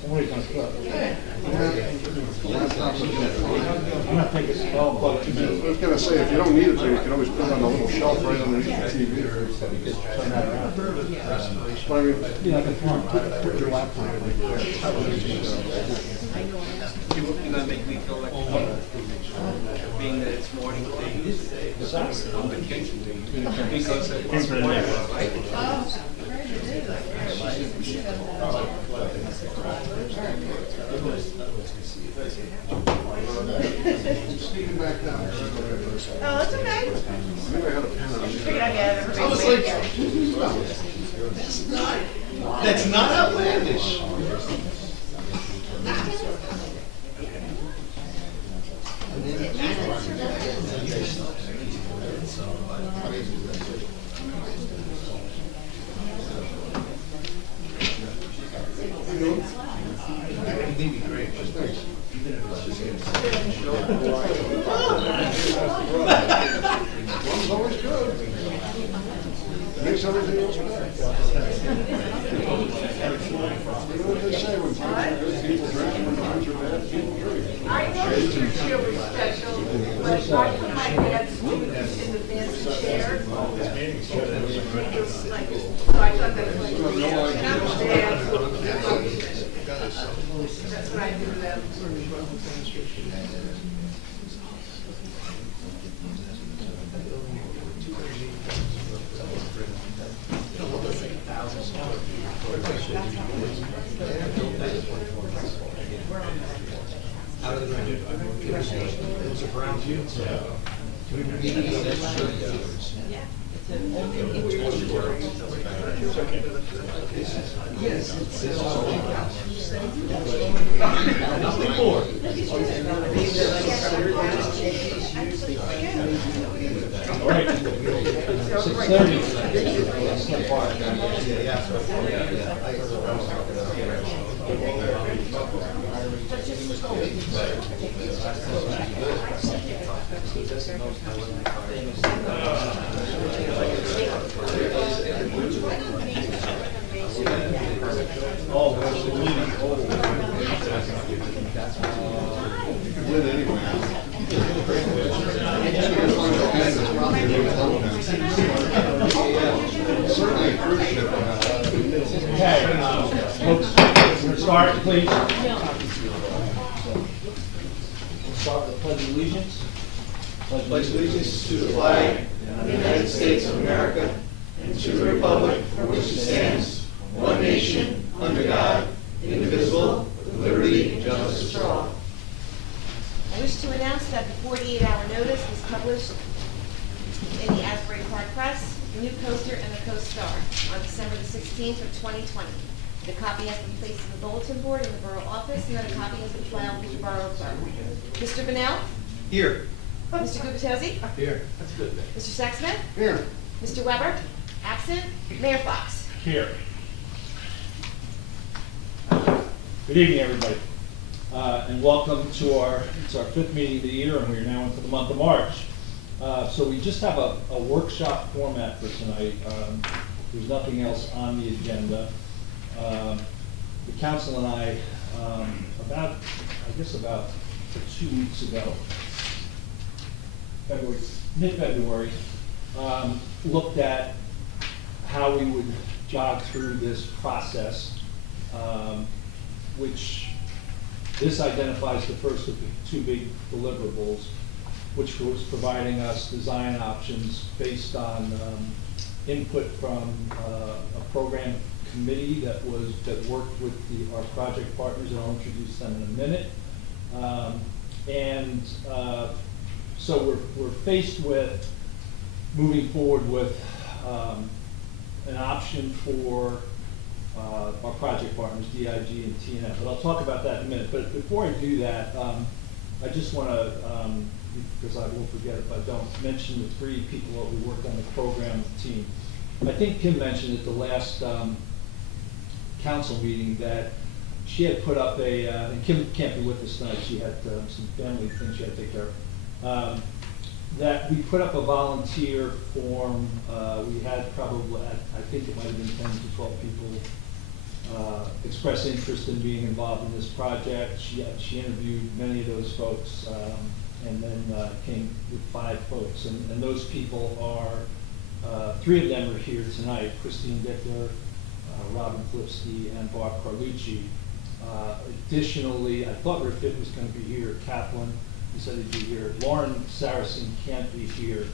Somebody's gonna cook. I'm not taking it all, but I was gonna say, if you don't need it to, you can always put it on the little shelf right underneath the TV. But I mean, be like a phone. Put your laptop right there. You're gonna make me feel like, being that it's morning, it's on vacation, because it's morning, right? sneaking back down. Oh, it's okay. I knew I had a pen on me. Figured I'd get it. I was like, That's not outlandish. one's always good. Makes everything else better. You know what they say, when times are good, people drink, when times are bad, people drink. I know your show was special, but watching my dad sleep in the fancy chair. It was like, so I thought that was like, and I'm a dad. That's what I do to them. Nothing more. All right. 6:30. Oh, absolutely. You can win anyway. Certainly a cruise ship. Okay, folks, we'll start, please. We'll start with the Pledge of Allegiance. Pledge allegiance to the flag of the United States of America and to the republic for which it stands, one nation, under God, indivisible, with liberty and justice for all. I wish to announce that the 48-hour notice was published in the Asbury Park Press, the New Coaster, and the Coast Star on December the 16th of 2020. The copy has been placed in the bulletin board in the borough office, and the copy has been filed with the borough clerk. Mr. Bennell? Here. Mr. Gubitossi? Here. That's good. Mr. Sexsmith? Here. Mr. Weber? Absent. Mayor Fox? Here. Good evening, everybody, and welcome to our fifth meeting of the year, and we are now into the month of March. So we just have a workshop format for tonight. There's nothing else on the agenda. The council and I, about 2 weeks ago, mid-February, looked at how we would jog through this process, which this identifies the first of the two big deliverables, which was providing us design options based on input from a program committee that worked with our project partners, and I'll introduce them in a minute. So we're faced with moving forward with an option for our project partners, DIG and TNF, but I'll talk about that in a minute. But before I do that, I just want to, because I won't forget if I don't, mention the three people that we worked on the program with the team. I think Kim mentioned at the last council meeting that she had put up and Kim can't be with us tonight, she had some family things she had to take care of, that we put up a volunteer form. We had probably, I think it might have been 10 to 12 people expressed interest in being involved in this project. She interviewed many of those folks, and then came with 5 folks. And those people are, 3 of them are here tonight: Christine Dickler, Robin Flipsky, and Barb Carlucci. Additionally, I thought Rick Fitt was going to be here. Kaplan, he said he'd be here. Lauren Saracen can't be here.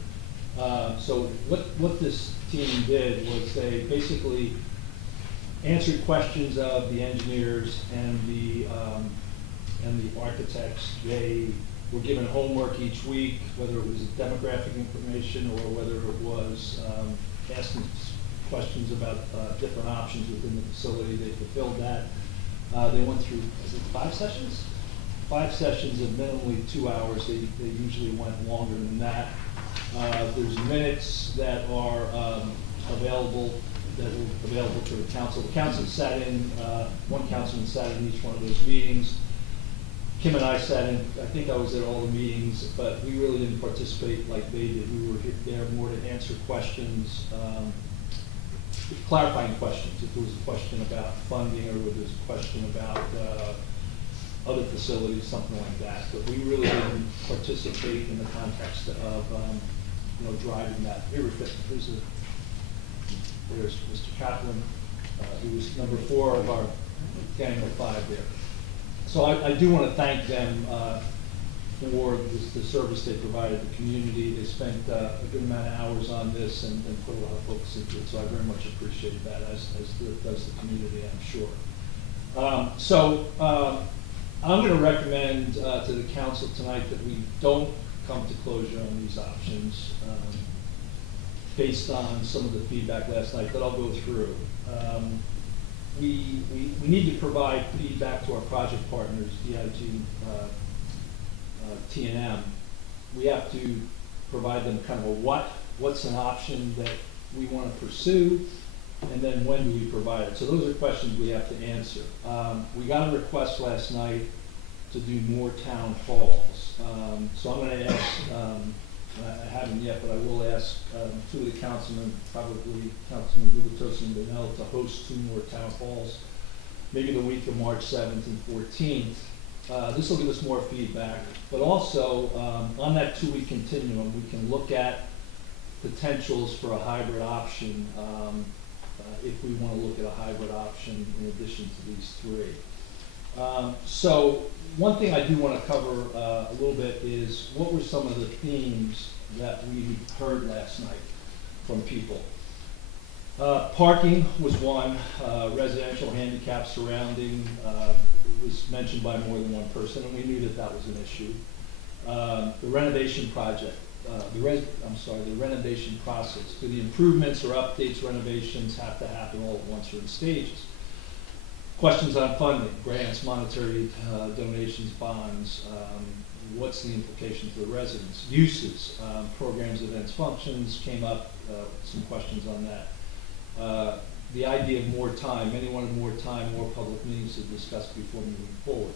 So what this team did was they basically answered questions of the engineers and the architects. They were given homework each week, whether it was demographic information or whether it was asking questions about different options within the facility. They fulfilled that. They went through, is it 5 sessions? 5 sessions of minimally 2 hours. They usually went longer than that. There's minutes that are available to the council. The council sat in, one councilman sat in each one of those meetings. Kim and I sat in, I think I was at all the meetings, but we really didn't participate like they did. We were there more to answer questions, clarifying questions. If there was a question about funding or if there was a question about other facilities, something like that. But we really didn't participate in the context of driving that. There's Mr. Kaplan, who was number 4 of our gang of 5 there. So I do want to thank them for the service they provided the community. They spent a good amount of hours on this and put a lot of focus into it. So I very much appreciate that, as does the community, I'm sure. I'm going to recommend to the council tonight that we don't come to closure on these options based on some of the feedback last night that I'll go through. We need to provide feedback to our project partners, DIG, T&M. We have to provide them kind of a what's an option that we want to pursue, and then when do we provide it? So those are questions we have to answer. We got a request last night to do more town halls. So I'm going to ask, I haven't yet, but I will ask 2 of the councilmen, probably Councilman Gubitosi and Bennell, to host 2 more town halls, maybe the week of March 7th and 14th. This will give us more feedback, but also on that 2-week continuum, we can look at potentials for a hybrid option if we want to look at a hybrid option in addition to these 3. So one thing I do want to cover a little bit is what were some of the themes that we heard last night from people. Parking was one, residential handicap surrounding was mentioned by more than one person, and we knew that that was an issue. The renovation project, the renovation process. Do the improvements or updates, renovations have to happen all at once or in stages? Questions on funding, grants, monetary donations, bonds. What's the implication for the residents? Uses, programs, events, functions came up, some questions on that. The idea of more time, many wanted more time, more public meetings to discuss before moving forward,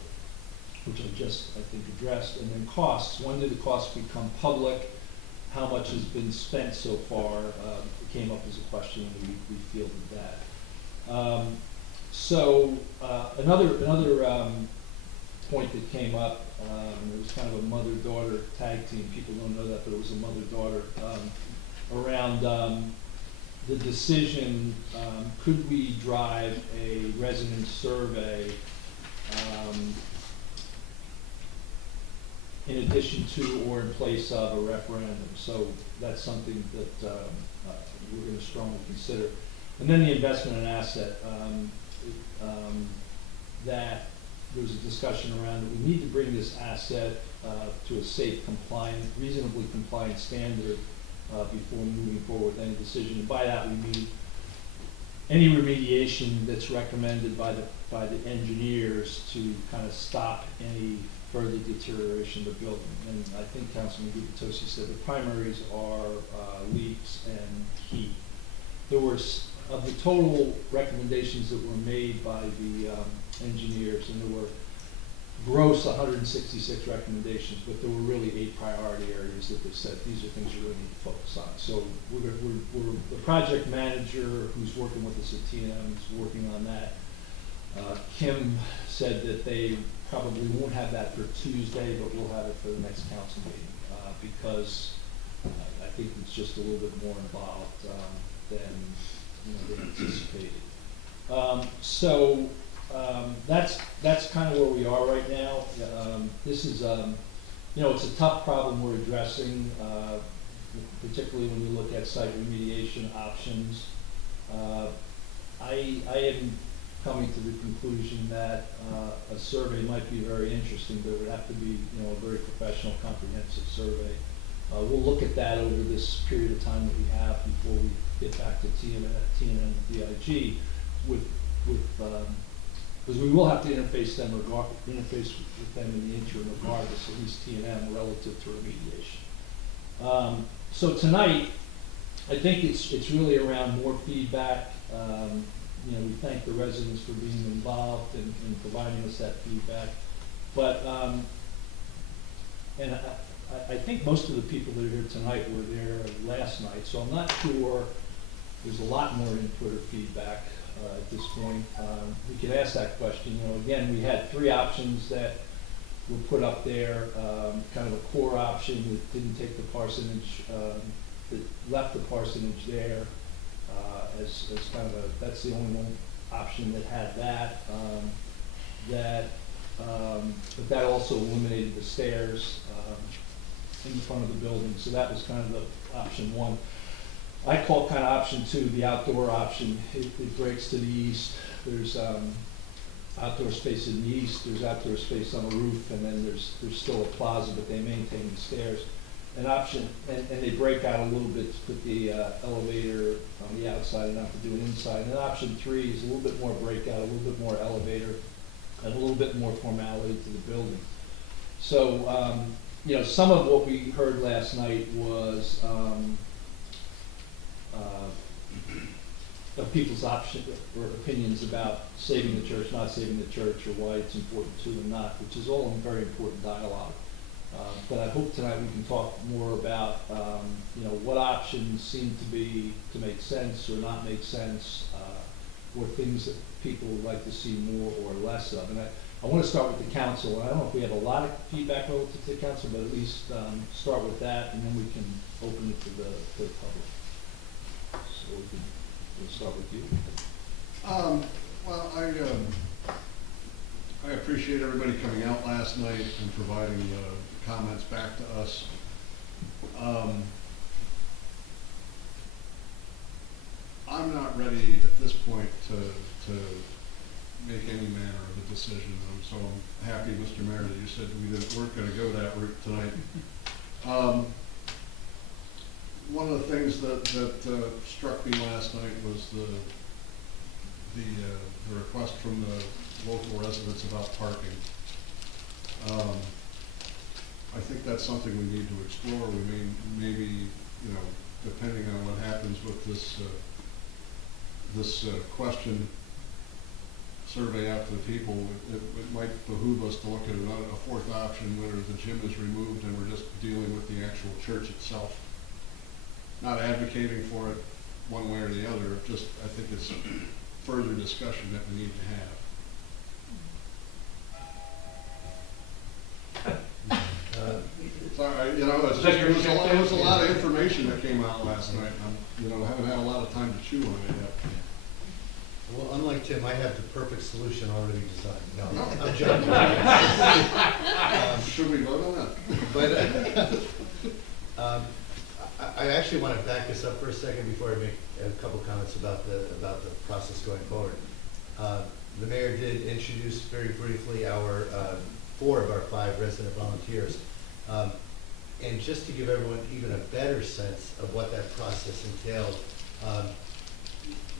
which I just, I think, addressed. And then costs, when did the costs become public? How much has been spent so far? It came up as a question, and we fielded that. Another point that came up, it was kind of a mother-daughter tag team. People don't know that, but it was a mother-daughter around the decision, could we drive a resident survey in addition to or in place of a referendum? So that's something that we're going to strongly consider. And then the investment in asset, that there was a discussion around that we need to bring this asset to a safe, compliant, reasonably compliant standard before moving forward with any decision. And by that we mean any remediation that's recommended by the engineers to kind of stop any further deterioration of the building. And I think Councilman Gubitosi said the primaries are leaks and heat. There were, of the total recommendations that were made by the engineers, and there were gross 166 recommendations, but there were really 8 priority areas that they said these are things you really need to focus on. So we're the project manager who's working with us at T&M is working on that. Kim said that they probably won't have that for Tuesday, but we'll have it for the next council meeting, because I think it's just a little bit more involved than they anticipated. That's kind of where we are right now. This is, it's a tough problem we're addressing, particularly when you look at site remediation options. I am coming to the conclusion that a survey might be very interesting, but it would have to be, a very professional, comprehensive survey. We'll look at that over this period of time that we have before we get back to TNN and DIG because we will have to interface with them in the interim regardless, at least TNM relative to remediation. So tonight, I think it's really around more feedback. We thank the residents for being involved and providing us that feedback. But, I think most of the people that are here tonight were there last night, so I'm not sure there's a lot more input or feedback at this point. We could ask that question. Again, we had 3 options that were put up there, kind of a core option that didn't take the parsonage, that left the parsonage there as kind of that's the only one option that had that. But that also eliminated the stairs in front of the building, so that was kind of the option 1. I call kind of option 2 the outdoor option. It breaks to the east. There's outdoor space in the east. There's outdoor space on the roof, and then there's still a plaza, but they maintain the stairs. An option, and they break out a little bit to put the elevator on the outside and not to do it inside. And then option 3 is a little bit more breakout, a little bit more elevator, and a little bit more formality to the building. So, some of what we heard last night was of people's options or opinions about saving the church, not saving the church, or why it's important to and not, which is all a very important dialogue. But I hope tonight we can talk more about, what options seem to make sense or not make sense, or things that people would like to see more or less of. And I want to start with the council. I don't know if we have a lot of feedback relative to the council, but at least start with that, and then we can open it to the public. So we'll start with you. Well, I appreciate everybody coming out last night and providing comments back to us. I'm not ready at this point to make any manner of a decision. So I'm happy, Mr. Mayor, that you said weren't going to go that route tonight. One of the things that struck me last night was the request from the local residents about parking. I think that's something we need to explore. We maybe depending on what happens with this question survey out to the people, it might behoove us to look at a 4th option where the gym is removed and we're just dealing with the actual church itself. Not advocating for it one way or the other, just I think it's further discussion that we need to have. Sorry, there was a lot of information that came out last night. I haven't had a lot of time to chew on it yet. Well, unlike Tim, I have the perfect solution already designed. No, I'm joking. Should we vote on that? But I actually want to back this up for a second before I make a couple comments about the process going forward. The mayor did introduce very briefly our 4 of our 5 resident volunteers. And just to give everyone even a better sense of what that process entailed,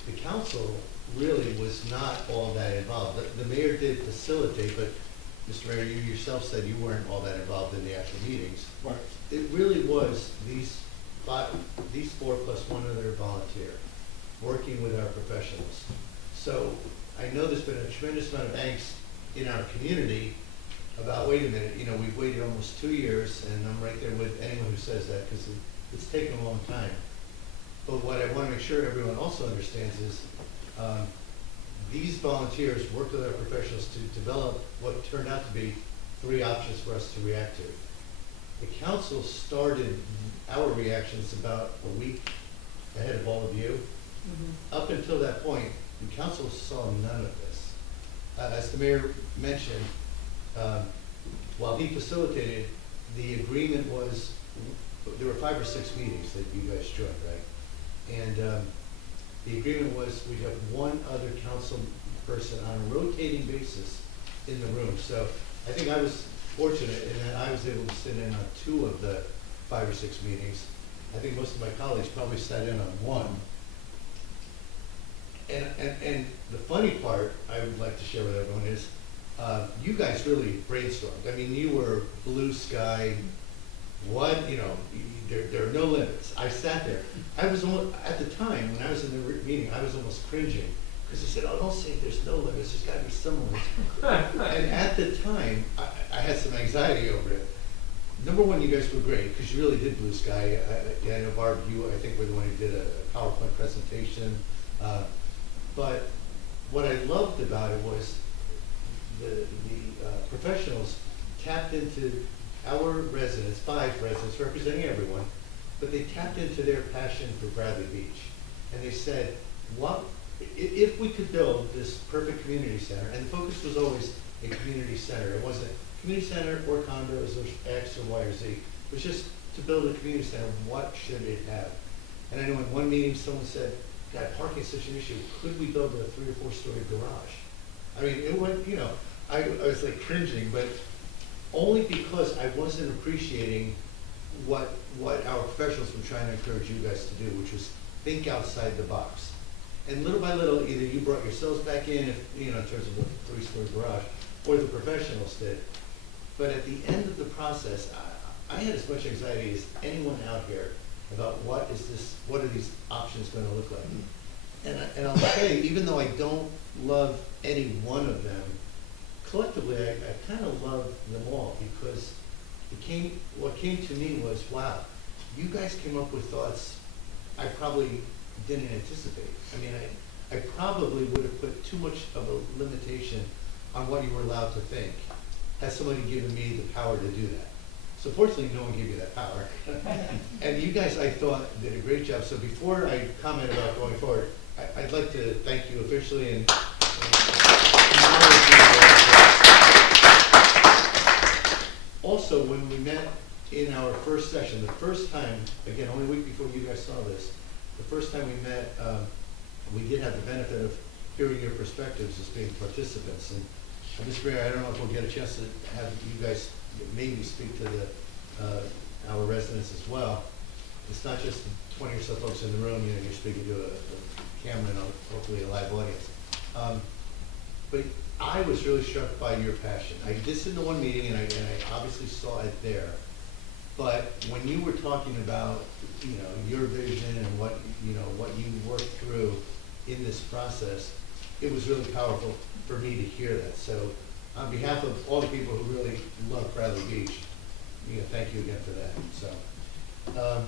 the council really was not all that involved. The mayor did facilitate, but Mr. Mayor, you yourself said you weren't all that involved in the actual meetings. Right. It really was these 4 plus one other volunteer working with our professionals. So I know there's been a tremendous amount of angst in our community about, wait a minute, we've waited almost 2 years, and I'm right there with anyone who says that because it's taken a long time. But what I want to make sure everyone also understands is these volunteers worked with our professionals to develop what turned out to be 3 options for us to react to. The council started our reactions about a week ahead of all of you. Up until that point, the council saw none of this. As the mayor mentioned, while he facilitated, the agreement was, there were 5 or 6 meetings that you guys joined, right? And the agreement was we'd have one other council person on a rotating basis in the room. So I think I was fortunate in that I was able to sit in on 2 of the 5 or 6 meetings. I think most of my colleagues probably sat in on 1. And the funny part I would like to share with everyone is, you guys really brainstormed. I mean, you were blue sky, what, you know, there are no limits. I sat there. I was almost, at the time, when I was in the meeting, I was almost cringing, because they said, oh, don't say there's no limits, there's gotta be some limits. And at the time, I had some anxiety over it. Number one, you guys were great, because you really did blue sky. I know, Barb, you, I think, were the one who did a PowerPoint presentation. But what I loved about it was the professionals tapped into our residents, 5 residents representing everyone, but they tapped into their passion for Bradley Beach. And they said, what, if we could build this perfect community center, and the focus was always a community center. It wasn't community center or condos or X or Y or Z. It was just to build a community center, what should it have? And I know in one meeting someone said, God, parking is such an issue. Could we build a 3 or 4 story garage? I mean, it went, you know, I was like cringing, but only because I wasn't appreciating what our professionals were trying to encourage you guys to do, which was think outside the box. And little by little, either you brought yourselves back in, if, you know, in terms of the 3-story garage, or the professionals did. But at the end of the process, I had as much anxiety as anyone out here about what are these options going to look like. And I'll tell you, even though I don't love any one of them, collectively I kind of love them all, because what came to me was, wow, you guys came up with thoughts I probably didn't anticipate. I mean, I probably would have put too much of a limitation on what you were allowed to think, had somebody given me the power to do that. So fortunately, no one gave me that power. And you guys, I thought, did a great job. So before I comment about going forward, I'd like to thank you officially and also, when we met in our first session, the first time, again, only a week before you guys saw this, the first time we met, we did have the benefit of hearing your perspectives as being participants. And Mr. Mayor, I don't know if we'll get a chance to have you guys maybe speak to our residents as well. It's not just the 20 or so folks in the room, you know, you're speaking to a camera and hopefully a live audience. But I was really struck by your passion. I did sit in one meeting and I obviously saw it there. But when you were talking about, you know, your vision and what you worked through in this process, it was really powerful for me to hear that. So on behalf of all the people who really love Bradley Beach, you know, thank you again for that. So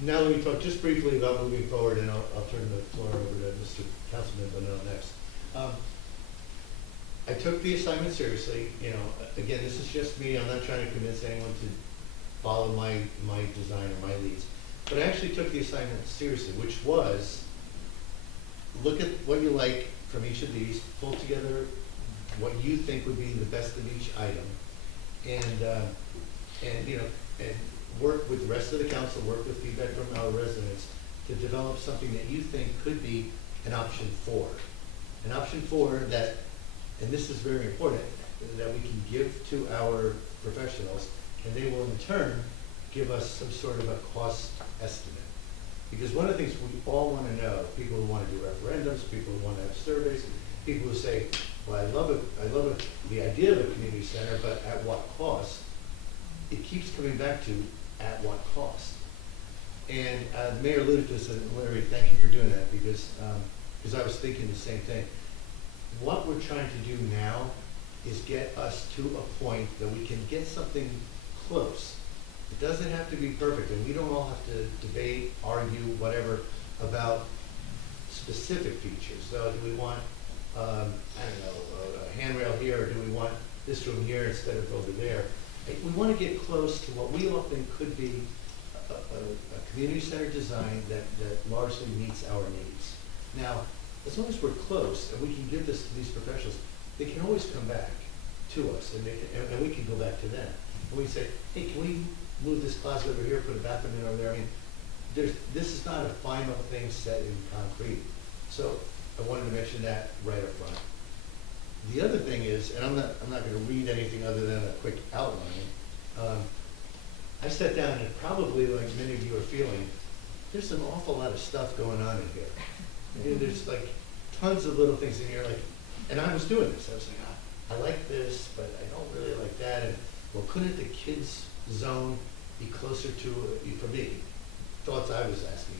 now let me talk just briefly about moving forward, and I'll turn the floor over to Mr. Councilman Bonneau next. I took the assignment seriously. You know, again, this is just me. I'm not trying to convince anyone to follow my design or my leads. But I actually took the assignment seriously, which was look at what you like from each of these, pull together what you think would be the best of each item, and you know, and work with the rest of the council, work with feedback from our residents to develop something that you think could be an option 4. An option 4 that, and this is very important, that we can give to our professionals, and they will in turn give us some sort of a cost estimate. Because one of the things we all want to know, people who want to do referendums, people who want to have surveys, people who say, well, I love the idea of a community center, but at what cost? It keeps coming back to at what cost. And the mayor alluded to this, and Larry, thank you for doing that, because I was thinking the same thing. What we're trying to do now is get us to a point that we can get something close. It doesn't have to be perfect, and we don't all have to debate, argue, whatever, about specific features. So do we want, I don't know, a handrail here, or do we want this room here instead of over there? We want to get close to what we often could be a community center design that largely meets our needs. Now, as long as we're close and we can give this to these professionals, they can always come back to us and we can go back to them. And we say, hey, can we move this closet over here, put a bathroom in over there? I mean, this is not a final thing set in concrete. So I wanted to mention that right up front. The other thing is, and I'm not going to read anything other than a quick outline. I sat down and probably, like many of you are feeling, there's an awful lot of stuff going on in here. And there's like tons of little things in here, like, and I was doing this. I was like, I like this, but I don't really like that. And well, couldn't the kids zone be closer to, for me, thoughts I was asking,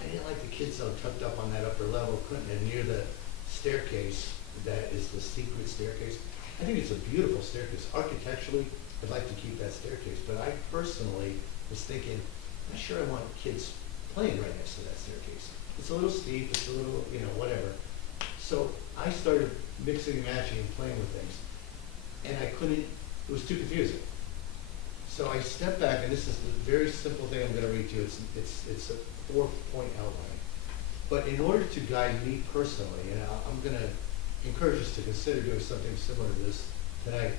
I didn't like the kids zone tucked up on that upper level, and near the staircase, that is the secret staircase. I think it's a beautiful staircase. Architecturally, I'd like to keep that staircase, but I personally was thinking, I'm not sure I want kids playing right next to that staircase. It's a little steep, it's a little, whatever. So I started mixing and matching and playing with things, and I couldn't, it was too confusing. So I stepped back, and this is the very simple thing I'm going to read to you. It's a 4-point outline. But in order to guide me personally, and I'm going to encourage us to consider doing something similar to this tonight.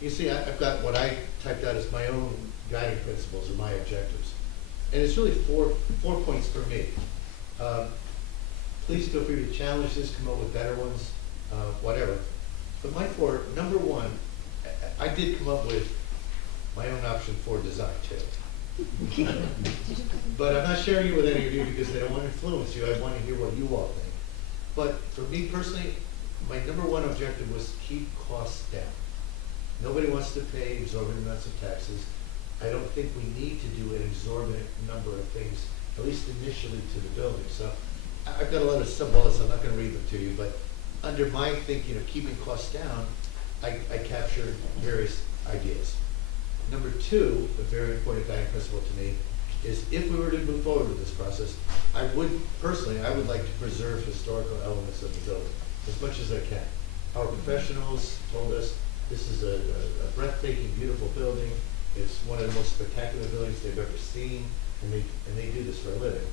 You see, I've got what I typed out as my own guiding principles or my objectives. And it's really four points for me. Please feel free to challenge this, come up with better ones, whatever. But my four, number one, I did come up with my own option for design too. But I'm not sharing it with any of you because I don't want to influence you. I want to hear what you all think. But for me personally, my number one objective was keep costs down. Nobody wants to pay exorbitant amounts of taxes. I don't think we need to do an exorbitant number of things, at least initially, to the building. So I've got a lot of sub-bullets, I'm not going to read them to you, but under my thinking of keeping costs down, I captured various ideas. Number two, a very important guiding principle to me, is if we were to move forward with this process, I would like to preserve historical elements of the building as much as I can. Our professionals told us this is a breathtaking, beautiful building. It's one of the most spectacular buildings they've ever seen, and they do this for a living.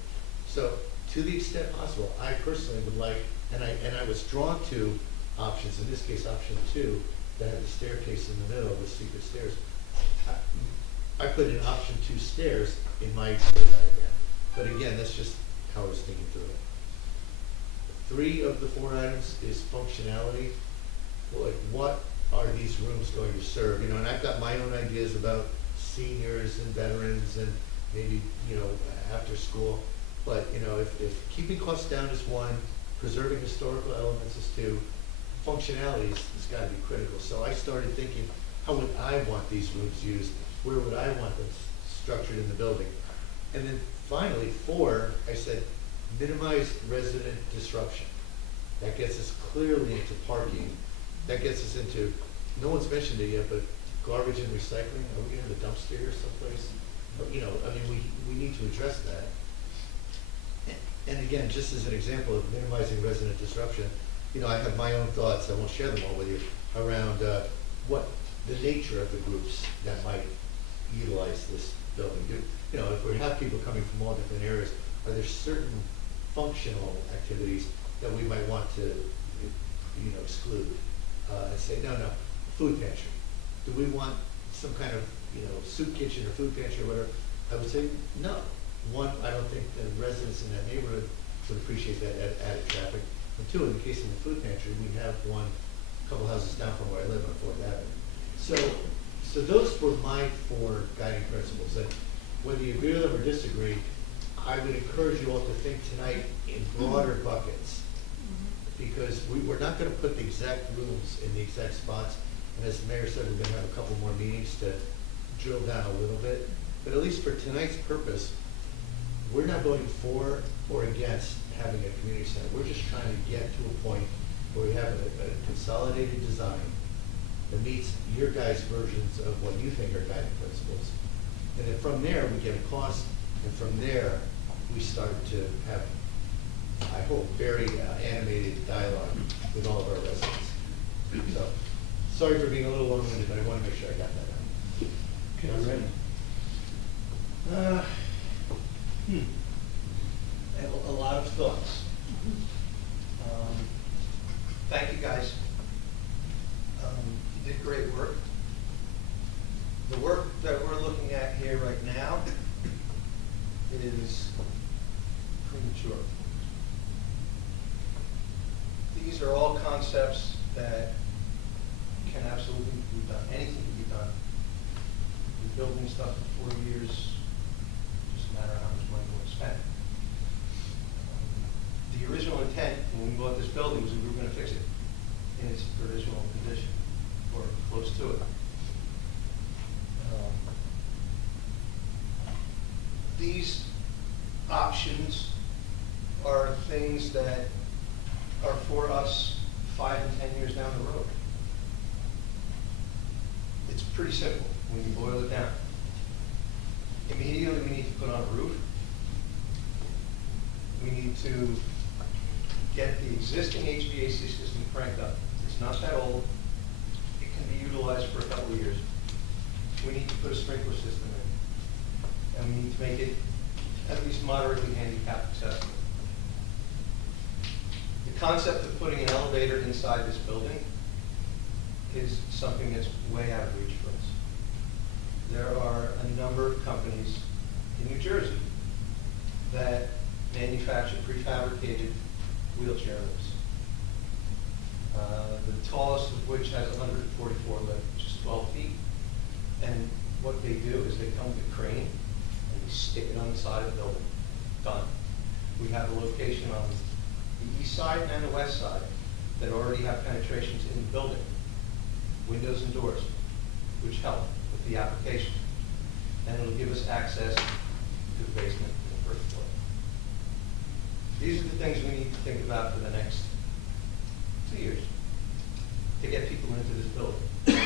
So to the extent possible, I personally would like, and I was drawn to options, in this case option 2, that had the staircase in the middle, the secret stairs. I put in option 2 stairs in my diagram. But again, that's just how I was thinking through it. 3 of the 4 items is functionality. Like, what are these rooms going to serve? And I've got my own ideas about seniors and veterans and maybe, after school. But, if keeping costs down is 1, preserving historical elements is 2, functionality has got to be critical. So I started thinking, how would I want these rooms used? Where would I want them structured in the building? And then finally, 4, I said, minimize resident disruption. That gets us clearly into parking. That gets us into, no one's mentioned it yet, but garbage and recycling. Are we going to have a dumpster or someplace? We need to address that. And again, just as an example of minimizing resident disruption, I have my own thoughts, I won't share them all with you, around what the nature of the groups that might utilize this building. If we have people coming from all different areas, are there certain functional activities that we might want to, exclude? And say, no, food pantry. Do we want some kind of, soup kitchen or food pantry or whatever? I would say no. 1, I don't think the residents in that neighborhood would appreciate that added traffic. And 2, in the case of the food pantry, we have one a couple houses down from where I live on 4th Avenue. So those were my 4 guiding principles. And whether you agree with them or disagree, I would encourage you all to think tonight in broader buckets. Because we're not going to put the exact rooms in the exact spots. And as the mayor said, we're going to have a couple more meetings to drill down a little bit. But at least for tonight's purpose, we're not voting for or against having a community center. We're just trying to get to a point where we have a consolidated design that meets your guys' versions of what you think are guiding principles. And then from there, we get a cost, and from there, we start to have I hope, very animated dialogue with all of our residents. So, sorry for being a little long-winded, but I want to make sure I got that out. Okay, I'm ready. I have a lot of thoughts. Thank you, guys. You did great work. The work that we're looking at here right now is premature. These are all concepts that can absolutely be done. Anything can be done. We're building stuff in 4 years, just a matter of how much money we're spent. The original intent when we bought this building was we were going to fix it in its original condition, or close to it. These options are things that are for us 5 and 10 years down the road. It's pretty simple when you boil it down. Immediately, we need to put on a roof. We need to get the existing HVAC system cranked up. It's not that old. It can be utilized for a couple of years. We need to put a sprinkler system in. And we need to make it at least moderately handicap accessible. The concept of putting an elevator inside this building is something that's way out of reach for us. There are a number of companies in New Jersey that manufacture prefabricated wheelchair lifts. The tallest of which has 144 lift, which is 12 feet. And what they do is they come with a crane and they stick it on the side of the building. Done. We have a location on the east side and the west side that already have penetrations in the building, windows and doors, which help with the application. And it'll give us access to the basement and the first floor. These are the things we need to think about for the next 2 years to get people into this building. The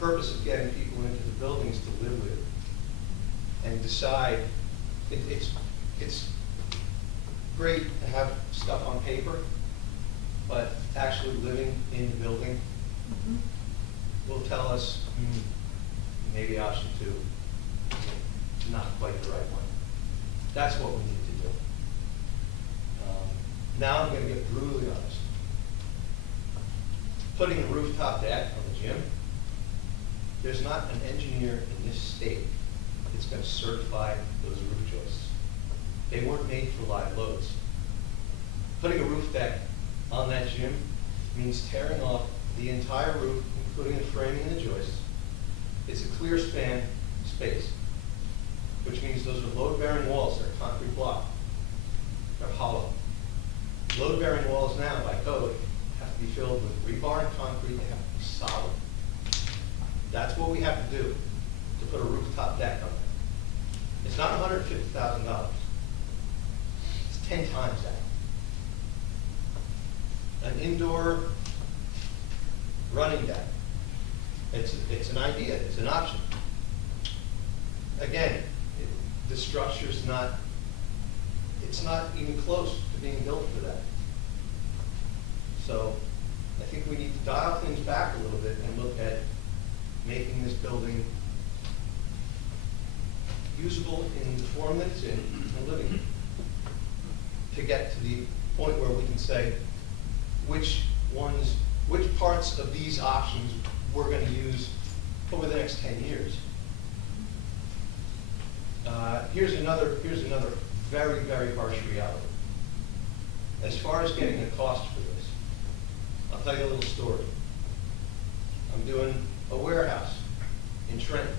purpose of getting people into the building is to live with and decide. It's great to have stuff on paper, but actually living in the building will tell us maybe option 2 is not quite the right one. That's what we need to do. Now I'm going to get brutally honest. Putting a rooftop deck on the gym, there's not an engineer in this state that's going to certify those roof joists. They weren't made for live loads. Putting a roof deck on that gym means tearing off the entire roof, including the framing and the joists. It's a clear span space, which means those are load-bearing walls. They're concrete block. They're hollow. Load-bearing walls now, by code, have to be filled with rebar and concrete. They have to be solid. That's what we have to do to put a rooftop deck on there. It's not $150,000. It's 10 times that. An indoor running deck. It's an idea. It's an option. Again, the structure's not. It's not even close to being built for that. So I think we need to dial things back a little bit and look at making this building usable in the form that it's in and living in, to get to the point where we can say which parts of these options we're going to use over the next 10 years. Here's another very, very harsh reality. As far as getting a cost for this, I'll tell you a little story. I'm doing a warehouse in Trenton.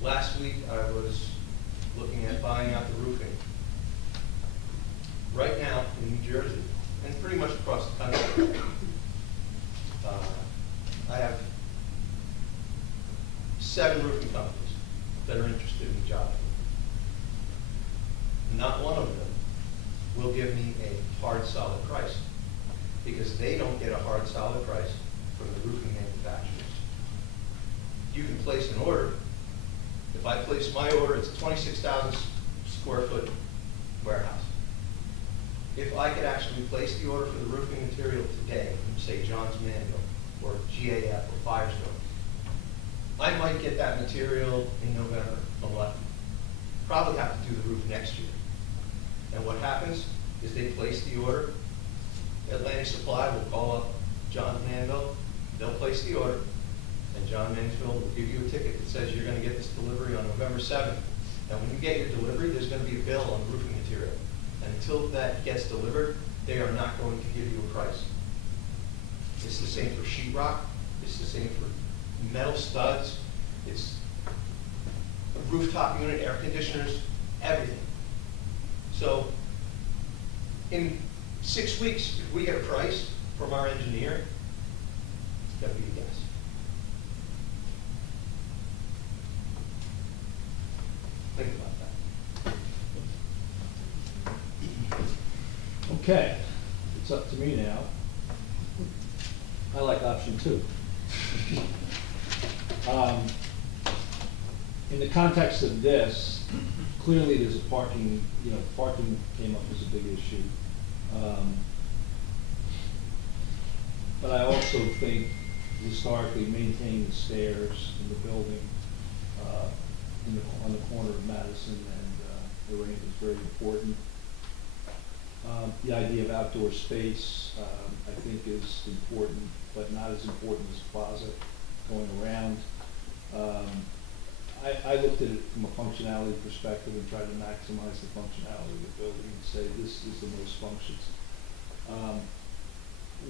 Last week I was looking at buying out the roofing. Right now in New Jersey, and pretty much across the country, I have 7 roofing companies that are interested in the job. Not one of them will give me a hard, solid price, because they don't get a hard, solid price from the roofing manufacturers. You can place an order. If I place my order, it's a 26,000 square foot warehouse. if I could actually place the order for the roofing material today, from say Johns Manville, or GAF, or Firestone, I might get that material in November 11th. Probably have to do the roof next year. And what happens is they place the order, Atlantic Supply will call up Johns Manville, they'll place the order, and John Mansfield will give you a ticket that says you're gonna get this delivery on November 7th. And when you get your delivery, there's gonna be a bill on roofing material. And until that gets delivered, they are not going to give you a price. It's the same for sheetrock, it's the same for metal studs, it's rooftop unit, air conditioners, everything. So, in 6 weeks, if we get a price from our engineer, it's gonna be a guess. Think about that. Okay, it's up to me now. I like option 2. In the context of this, clearly there's a parking, parking came up as a big issue. But I also think historically maintaining the stairs in the building on the corner of Madison and Lorraine is very important. The idea of outdoor space, I think, is important, but not as important as plaza going around. I looked at it from a functionality perspective and tried to maximize the functionality of the building and say this is the most functions.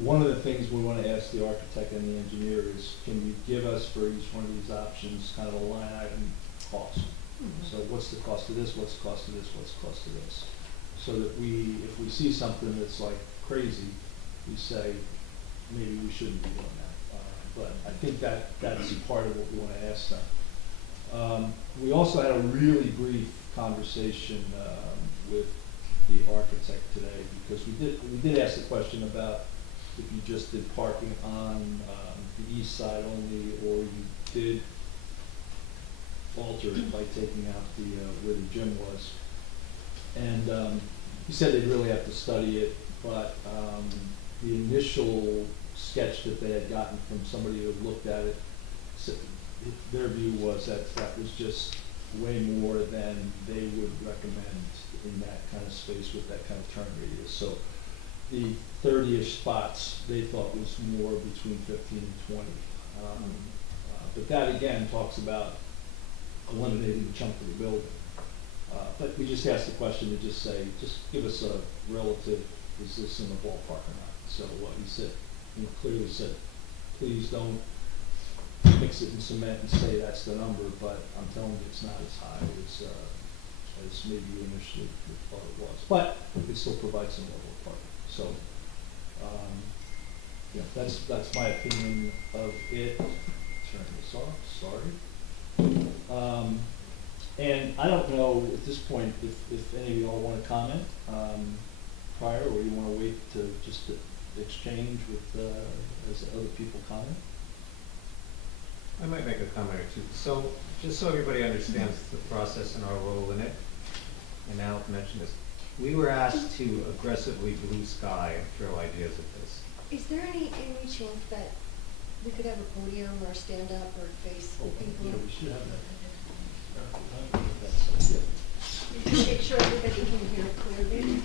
One of the things we want to ask the architect and the engineer is, can you give us for each one of these options kind of a line item cost? So what's the cost of this, what's the cost of this, what's the cost of this? So that if we see something that's like crazy, we say, maybe we shouldn't be doing that. But I think that's part of what we want to ask them. We also had a really brief conversation with the architect today, because we did ask the question about if you just did parking on the east side only, or you did alter it by taking out where the gym was. And he said they'd really have to study it, but the initial sketch that they had gotten from somebody who had looked at it, their view was that was just way more than they would recommend in that kind of space with that kind of turn radius. So the 30-ish spots they thought was more between 15 and 20. But that again talks about eliminating the chunk of the building. But we just asked the question to just say, just give us a relative, is this in the ballpark or not? So he said, clearly said, please don't mix it in cement and say that's the number, but I'm telling you it's not as high as maybe you initially thought it was. But it still provides some level of parking. So, that's my opinion of it. Turn this off, sorry. And I don't know at this point if any of y'all want to comment prior, or you want to wait to just exchange with as other people comment. I might make a comment or two. So, just so everybody understands the process and our role in it, and Al mentioned this, we were asked to aggressively blue sky and throw ideas at this. Is there any chance that we could have a podium or stand up or face people? Yeah, we should have that. Make sure everybody can hear clearly.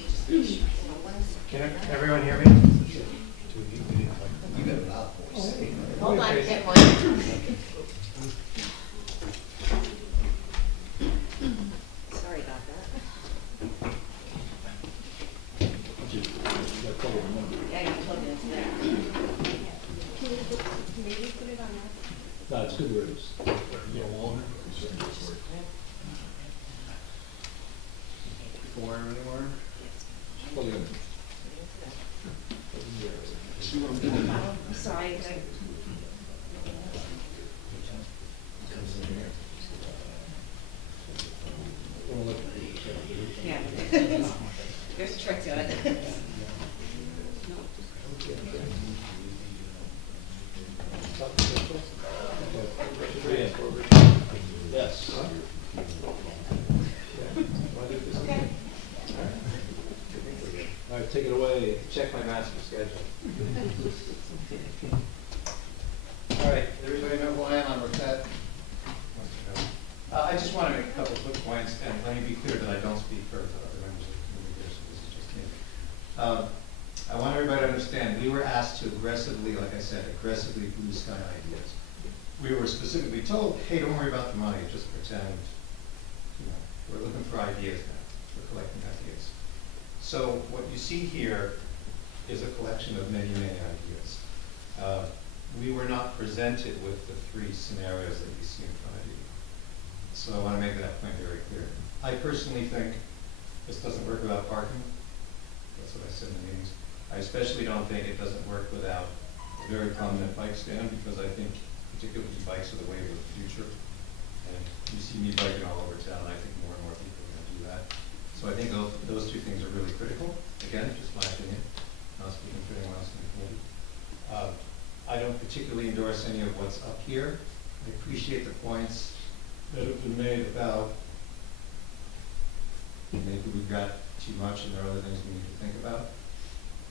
Can everyone hear me? You got a loud voice. Hold on, get one. Sorry about that. Yeah, you told me it's there. Can we maybe put it on that? No, it's good where it is. Before anymore? Probably gonna- I'm sorry. Wanna look at the- Yeah. There's a trick to it. Yes. Okay. All right, take it away. Check my master schedule. All right, everybody know who I am? I'm Rafet. I just want to make a couple quick points, and let me be clear that I don't speak for the other members of the committee here, so this is just me. I want everybody to understand, we were asked to aggressively, like I said, aggressively blue sky ideas. We were specifically told, hey, don't worry about the money, just pretend, we're looking for ideas now, we're collecting ideas. So what you see here is a collection of many, many ideas. We were not presented with the 3 scenarios that you see in front of you. So I want to make that point very clear. I personally think this doesn't work without parking. That's what I said in the meetings. I especially don't think it doesn't work without a very prominent bike stand, because I think particularly bikes are the wave of the future. And you see me biking all over town, I think more and more people are going to do that. So I think those 2 things are really critical. Again, just my opinion, not speaking for anyone else in the community. I don't particularly endorse any of what's up here. I appreciate the points that have been made about maybe we've got too much and there are other things we need to think about.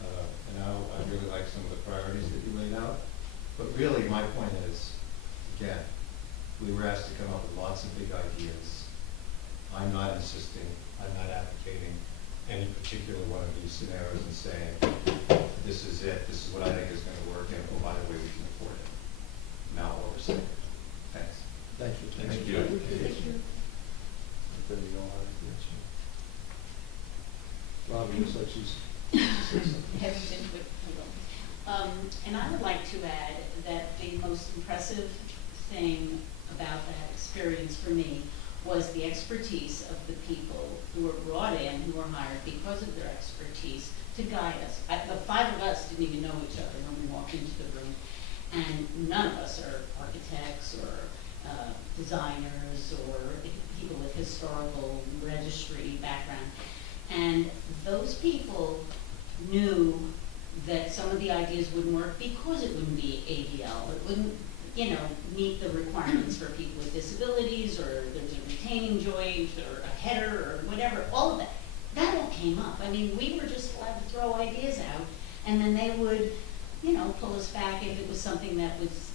And now I really like some of the priorities that you laid out. But really my point is, again, we were asked to come up with lots of big ideas. I'm not insisting, I'm not advocating any particular one of these scenarios and saying, this is it, this is what I think is going to work, and oh, by the way, we can afford it. Now I'll overstate it. Thanks. Thank you. Thank you. Robbie, looks like she's. Hesitant with, and I would like to add that the most impressive thing about that experience for me was the expertise of the people who were brought in, who were hired because of their expertise to guide us. The 5 of us didn't even know each other when we walked into the room, and none of us are architects or designers or people with historical registry background. And those people knew that some of the ideas wouldn't work because it wouldn't be ADL. It wouldn't, meet the requirements for people with disabilities, or there's a retaining joint or a header or whatever, all of that. That all came up. I mean, we were just allowed to throw ideas out, and then they would, pull us back if it was something that was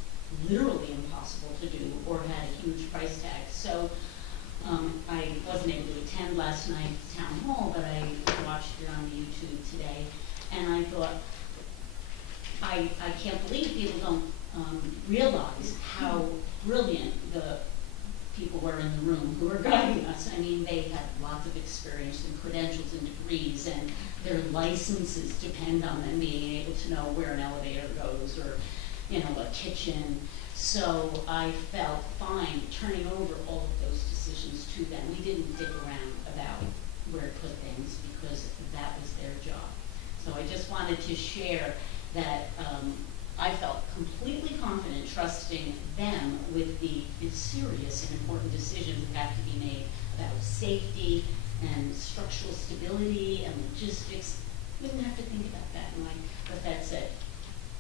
literally impossible to do or had a huge price tag. So I wasn't able to attend last night's town hall, but I watched it on YouTube today, and I thought, I can't believe people don't realize how brilliant the people were in the room who were guiding us. I mean, they had lots of experience and credentials and degrees, and their licenses depend on them being able to know where an elevator goes or, a kitchen. So I felt fine turning over all of those decisions to them. We didn't dig around about where to put things because that was their job. So I just wanted to share that I felt completely confident trusting them with the serious and important decisions that have to be made about safety and structural stability and logistics. We didn't have to think about that. And like Rafet said,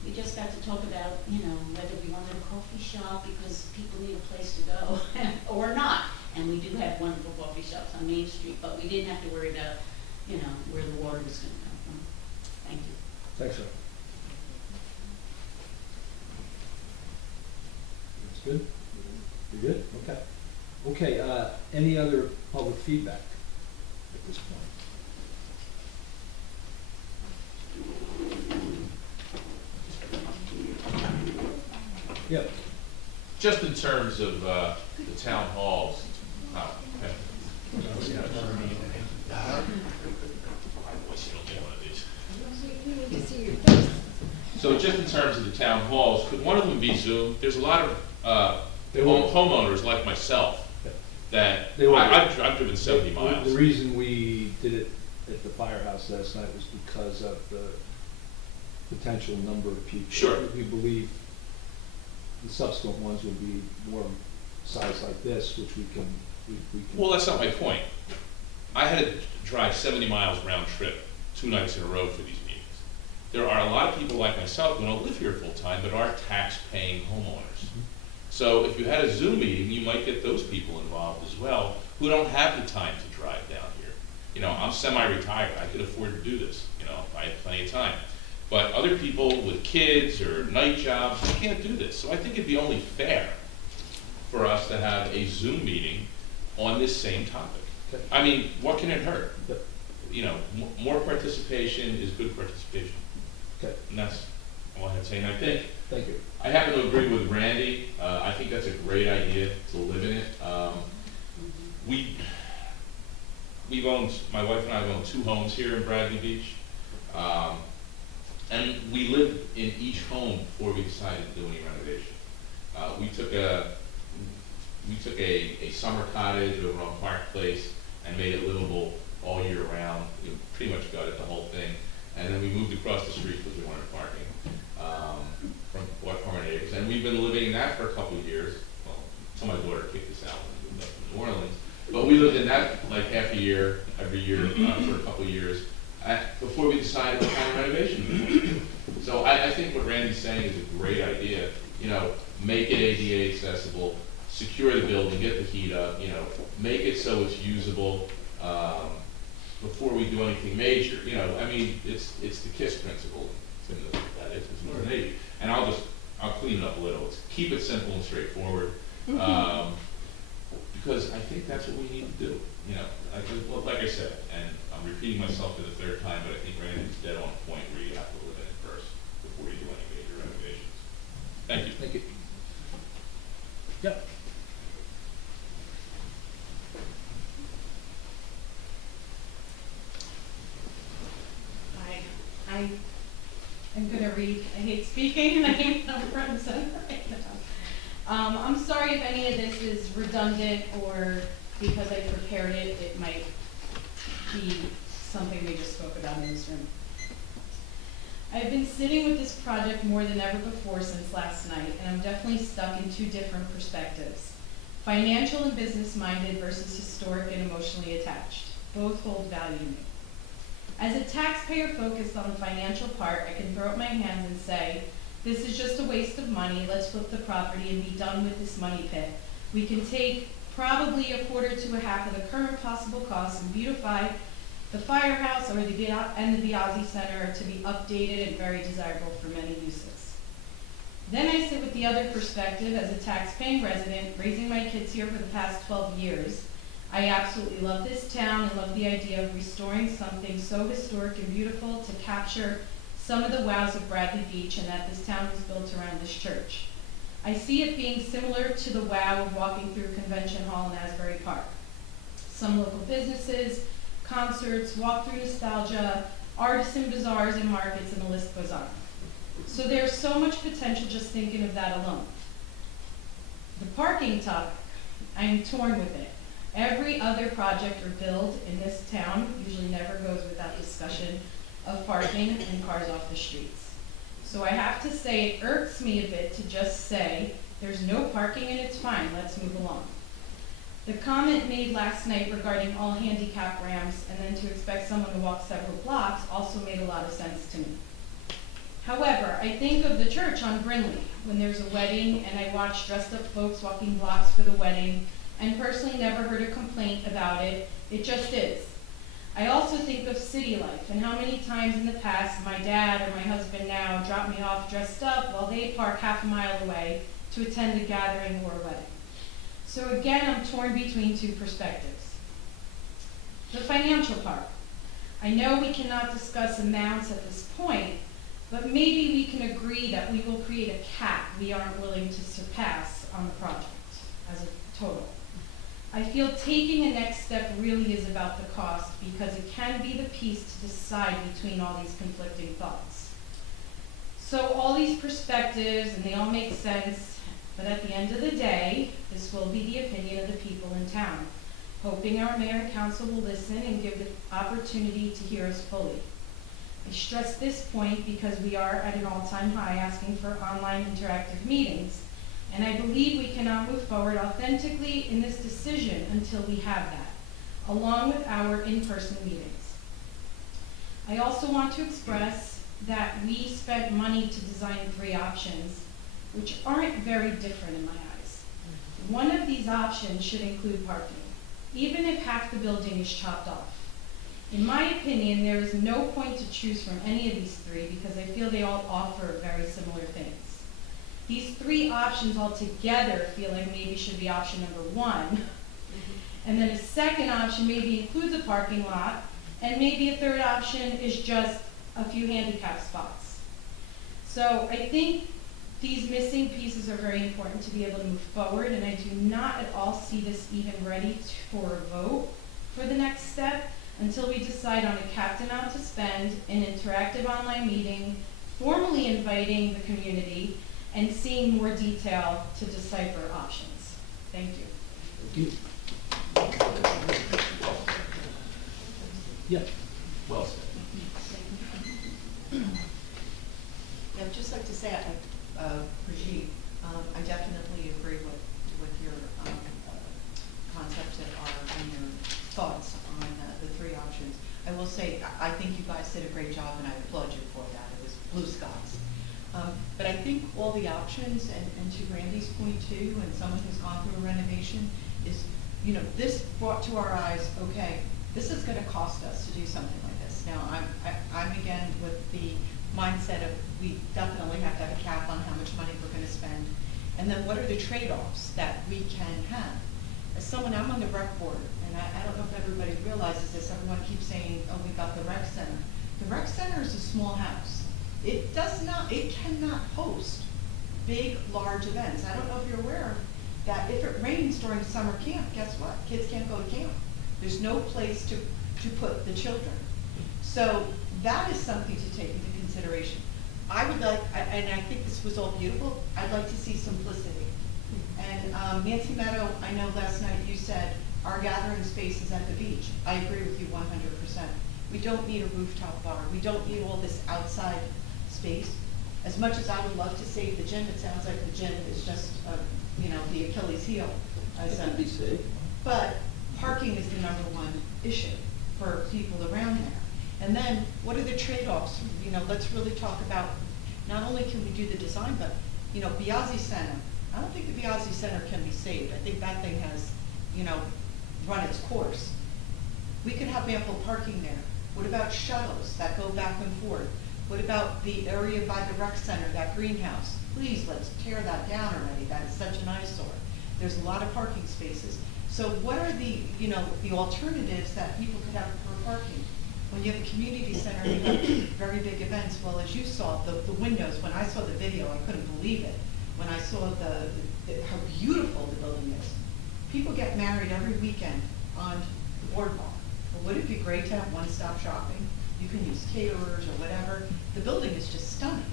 we just got to talk about, whether we wanted a coffee shop because people need a place to go or not. And we do have wonderful coffee shops on Main Street, but we didn't have to worry about, where the water was going to come from. Thank you. Thanks, sir. That's good? You good? Okay. Okay, any other public feedback at this point? Yeah. Just in terms of the town halls. Oh, okay. We need to see your face. So just in terms of the town halls, could one of them be Zoom? There's a lot of homeowners like myself that I've driven 70 miles. The reason we did it at the firehouse last night was because of the potential number of people. Sure. We believe the subsequent ones will be more size like this, which we can. Well, that's not my point. I had to drive 70 miles round trip 2 nights in a row for these meetings. There are a lot of people like myself who don't live here full time but are tax-paying homeowners. Mm-hmm. So if you had a Zoom meeting, you might get those people involved as well who don't have the time to drive down here. You know, I'm semi-retired, I could afford to do this, you know, I have plenty of time. But other people with kids or night jobs, they can't do this. So I think it'd be only fair for us to have a Zoom meeting on this same topic. Okay. I mean, what can it hurt? Yep. You know, more participation is good participation. Okay, And that's all I have to say. And I think, thank you. I happen to agree with Randy. I think that's a great idea to live in it. We've owned, my wife and I have owned 2 homes here in Bradley Beach. And we lived in each home before we decided to do any renovation. We took a summer cottage over on Park Place and made it livable all year round. We pretty much gutted the whole thing. And then we moved across the street because we wanted parking from our neighbors. And we've been living in that for a couple of years. Well, until my daughter kicked us out when we moved up to New Orleans. But we lived in that like half a year, every year, for a couple of years, before we decided what kind of renovation we wanted. So I think what Randy's saying is a great idea. You know, make it ADA accessible, secure the building, get the heat up, you know, make it so it's usable before we do anything major. You know, I mean, it's the KISS principle. That is, it's more than 80. And I'll clean it up a little. Keep it simple and straightforward. Because I think that's what we need to do. You know, like I said, and I'm repeating myself for the 3rd time, but I think Randy's dead on point where you have to live in it first before you do any major renovations. Thank you. Thank you. Yep. I'm gonna read, I hate speaking and I hate I'm front and center right now. I'm sorry if any of this is redundant or because I prepared it, it might be something we just spoke about in this room. I've been sitting with this project more than ever before since last night, and I'm definitely stuck in 2 different perspectives. Financial and business-minded versus historic and emotionally attached. Both hold value to me. As a taxpayer focused on the financial part, I can throw up my hands and say, this is just a waste of money, let's flip the property and be done with this money pit. We can take probably a quarter to a half of the current possible costs and beautify the firehouse or the Biazzi Center to be updated and very desirable for many uses. Then I sit with the other perspective as a tax-paying resident, raising my kids here for the past 12 years. I absolutely love this town and love the idea of restoring something so historic and beautiful to capture some of the wows of Bradley Beach and that this town was built around this church. I see it being similar to the wow of walking through Convention Hall in Asbury Park. Some local businesses, concerts, walk through nostalgia, artisan bazaars and markets, and the list goes on. So there's so much potential just thinking of that alone. The parking topic, I'm torn with it. Every other project or build in this town usually never goes without discussion of parking and cars off the streets. So I have to say it irks me a bit to just say, there's no parking and it's fine, let's move along. The comment made last night regarding all handicap ramps and then to expect someone to walk several blocks also made a lot of sense to me. However, I think of the church on Brinley when there's a wedding and I watch dressed up folks walking blocks for the wedding and personally never heard a complaint about it. It just is. I also think of city life and how many times in the past my dad or my husband now drop me off dressed up while they park half a mile away to attend a gathering or a wedding. So again, I'm torn between 2 perspectives. The financial part. I know we cannot discuss amounts at this point, but maybe we can agree that we will create a cap we aren't willing to surpass on the project as a total. I feel taking a next step really is about the cost because it can be the piece to decide between all these conflicting thoughts. So all these perspectives, and they all make sense, but at the end of the day, this will be the opinion of the people in town, hoping our mayor and council will listen and give the opportunity to hear us fully. I stress this point because we are at an all-time high asking for online interactive meetings, and I believe we cannot move forward authentically in this decision until we have that, along with our in-person meetings. I also want to express that we spent money to design 3 options, which aren't very different in my eyes. One of these options should include parking, even if half the building is chopped off. In my opinion, there is no point to choose from any of these three because I feel they all offer very similar things. These three options altogether feel like maybe should be option number one. And then a second option maybe includes a parking lot, and maybe a third option is just a few handicap spots. So I think these missing pieces are very important to be able to move forward, and I do not at all see this even ready for a vote for the next step until we decide on a capped amount to spend, an interactive online meeting, formally inviting the community, and seeing more detail to decipher options. Thank you. Yeah. Well said. Yeah, I'd just like to say, Brigitte, I definitely agree with your concepts and your thoughts on the three options. I will say, I think you guys did a great job, and I applaud you for that. It was blue skies. But I think all the options, and to Randy's point too, and someone who's gone through a renovation, is, you know, this brought to our eyes, okay, this is gonna cost us to do something like this. Now, I'm again with the mindset of we definitely have to have a cap on how much money we're gonna spend. And then what are the trade-offs that we can have? As someone, I'm on the rec board, and I don't know if everybody realizes this, everyone keeps saying, oh, we got the rec center. The rec center is a small house. It cannot host big, large events. I don't know if you're aware that if it rains during summer camp, guess what? Kids can't go to camp. There's no place to put the children. So that is something to take into consideration. I would like, and I think this was all beautiful, I'd like to see simplicity. And Nancy Meadow, I know last night you said our gathering space is at the beach. I agree with you 100%. We don't need a rooftop bar. We don't need all this outside space. As much as I would love to save the gym, it sounds like the gym is just, you know, the Achilles heel. But parking is the #1 issue for people around there. And then, what are the trade-offs? You know, let's really talk about, not only can we do the design, but, you know, Biazzi Center. I don't think the Biazzi Center can be saved. I think that thing has, you know, run its course. We could have ample parking there. What about shuttles that go back and forth? What about the area by the rec center, that greenhouse? Please, let's tear that down already. That is such an eyesore. There's a lot of parking spaces. So what are the, you know, the alternatives that people could have for parking? When you have a community center and you have very big events, well, as you saw, the windows, when I saw the video, I couldn't believe it. When I saw how beautiful the building is. People get married every weekend on the boardwalk. Well, would it be great to have one-stop shopping? You can use caterers or whatever. The building is just stunning.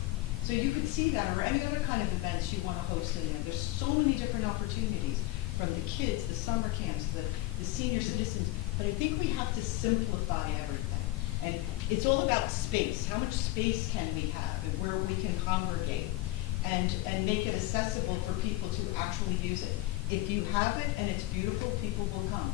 So you could see that, or any other kind of events you want to host in there. There's so many different opportunities, from the kids, the summer camps, the senior citizens. But I think we have to simplify everything. And it's all about space. How much space can we have, and where we can congregate, and make it accessible for people to actually use it. If you have it and it's beautiful, people will come.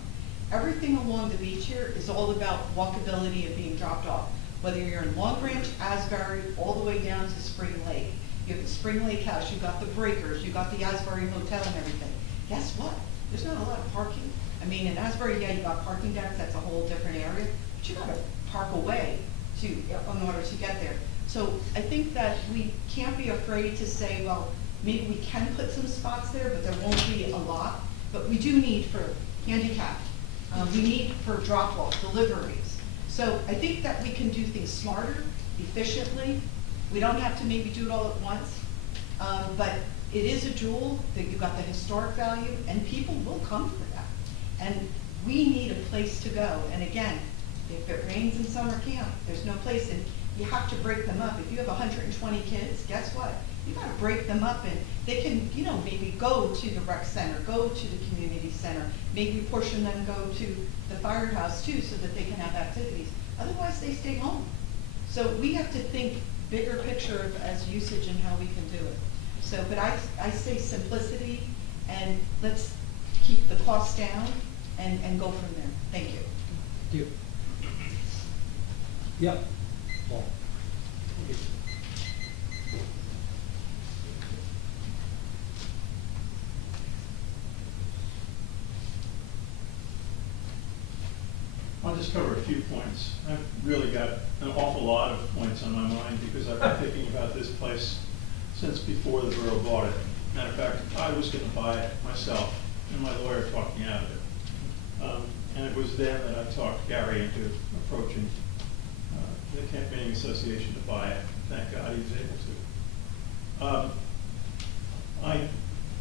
Everything along the beach here is all about walkability and being dropped off. Whether you're in Long Branch, Asbury, all the way down to Spring Lake. You have the Spring Lake House, you've got the Breakers, you've got the Asbury Hotel and everything. Guess what? There's not a lot of parking. I mean, in Asbury, yeah, you got parking decks, that's a whole different area, but you gotta park away in order to get there. So I think that we can't be afraid to say, well, maybe we can put some spots there, but there won't be a lot. But we do need for handicap. We need for drop-off, deliveries. So I think that we can do things smarter, efficiently. We don't have to maybe do it all at once. But it is a jewel that you've got the historic value, and people will come for that. And we need a place to go. And again, if it rains in summer camp, there's no place, and you have to break them up. If you have 120 kids, guess what? You gotta break them up, and they can, you know, maybe go to the rec center, go to the community center, maybe a portion of them go to the firehouse too, so that they can have activities. Otherwise, they stay home. So we have to think bigger picture as usage and how we can do it. So, but I say simplicity, and let's keep the costs down and go from there. Thank you. Thank you. Yep. Paul. I'll just just cover a few points. I've really got an awful lot of points on my mind because I've been thinking about this place since before the borough bought it. Matter of fact, I was gonna buy it myself, and my lawyer talked me out of it. And it was then that I talked Gary into approaching the Campaigning Association to buy it. Thank God he was able to. I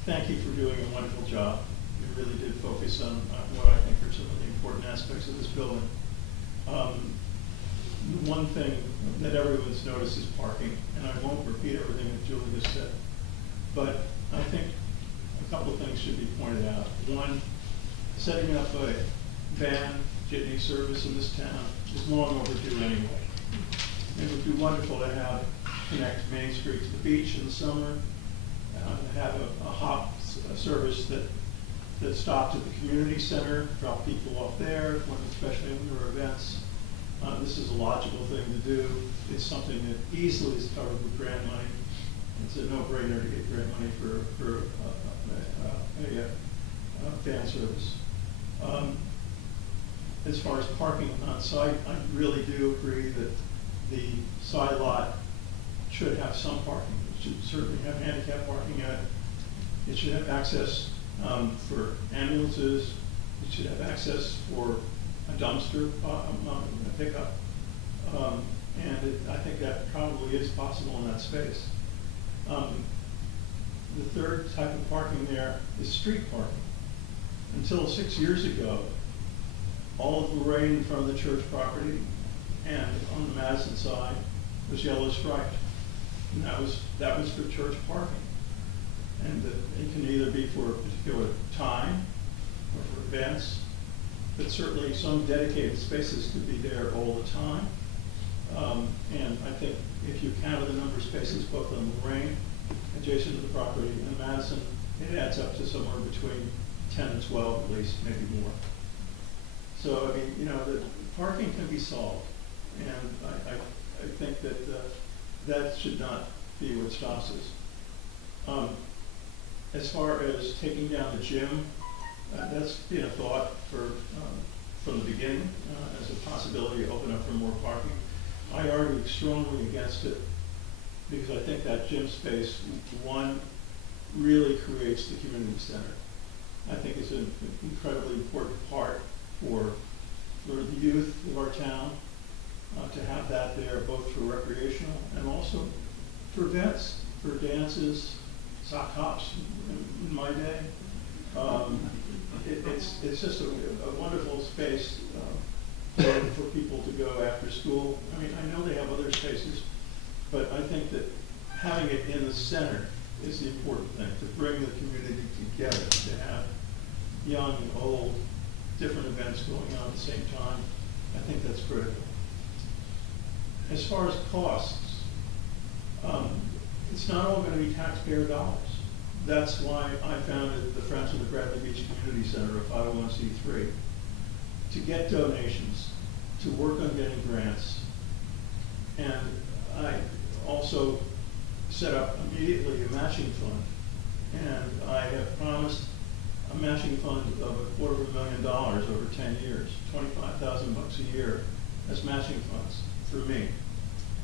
thank you for doing a wonderful job. You really did focus on what I think are some of the important aspects of this building. The one thing that everyone's noticed is parking, and I won't repeat everything that Julie just said, but I think a couple of things should be pointed out. One, setting up a van jitney service in this town is long overdue anyway. It would be wonderful to have connect Main Street to the beach in the summer, have a hop service that stopped at the community center, drop people off there, especially when there are events. This is a logical thing to do. It's something that easily is covered with grant money. It's a no-brainer to get grant money for a van service. As far as parking on site, I really do agree that the side lot should have some parking. It should certainly have handicap parking in it. It should have access for ambulances. It should have access for a dumpster, a pickup. I think that probably is possible in that space. The third type of parking there is street parking. Until 6 years ago, all of the rain in front of the church property and on the Madison side was yellow striped. And that was for church parking. And it can either be for a particular time or for events, but certainly some dedicated spaces could be there all the time. And I think if you counted the number of spaces both on Lorraine, adjacent to the property, and Madison, it adds up to somewhere between 10 and 12 at least, maybe more. So, I mean, you know, the parking can be solved. And I think that that should not be what stops us. As far as taking down the gym, that's been a thought from the beginning as a possibility to open up for more parking. I argue strongly against it because I think that gym space, one, really creates the community center. I think it's an incredibly important part for the youth of our town to have that there, both for recreational and also for events, for dances, sock hops in my day. It's just a wonderful space for people to go after school. I mean, I know they have other spaces, but I think that having it in the center is the important thing, to bring the community together, to have young and old, different events going on at the same time. I think that's critical. As far as costs, it's not all going to be taxpayer dollars. That's why I founded the Friends of the Bradley Beach Community Center, a 501c3, to get donations, to work on getting grants. And I also set up immediately a matching fund. And I have promised a matching fund of $250,000 over 10 years, $25,000 a year as matching funds for me.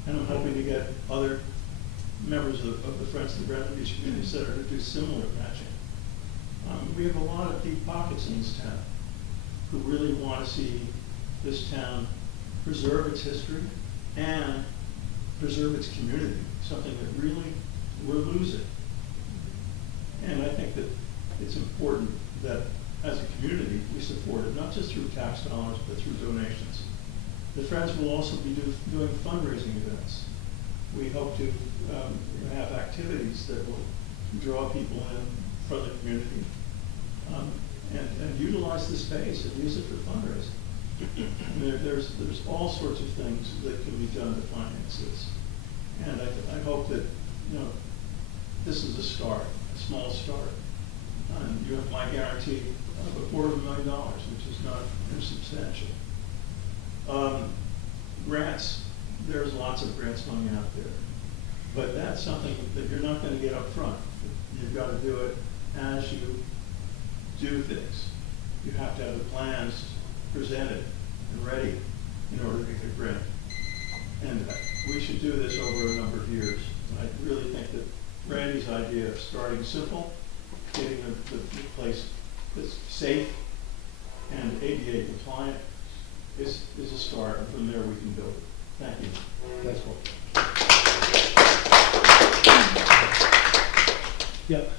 And I'm hoping to get other members of the Friends of the Bradley Beach Community Center to do similar matching. We have a lot of deep pockets in this town who really want to see this town preserve its history and preserve its community, something that really we're losing. And I think that it's important that as a community we support it, not just through tax dollars, but through donations. The Friends will also be doing fundraising events. We hope to have activities that will draw people in from the community and utilize the space and use it for fundraising. There's all sorts of things that can be done to finance this. And I hope that, you know, this is a start, a small start. And you have my guarantee of $250,000, which is not insubstantial. Grants, there's lots of grants money out there. But that's something that you're not going to get up front. You've got to do it as you do things. You have to have the plans presented and ready in order to get a grant. And we should do this over a number of years. And I really think that Randy's idea of starting simple, getting the place that's safe and ADA compliant is a start, and from there we can build it. Thank you. That's all. Yep.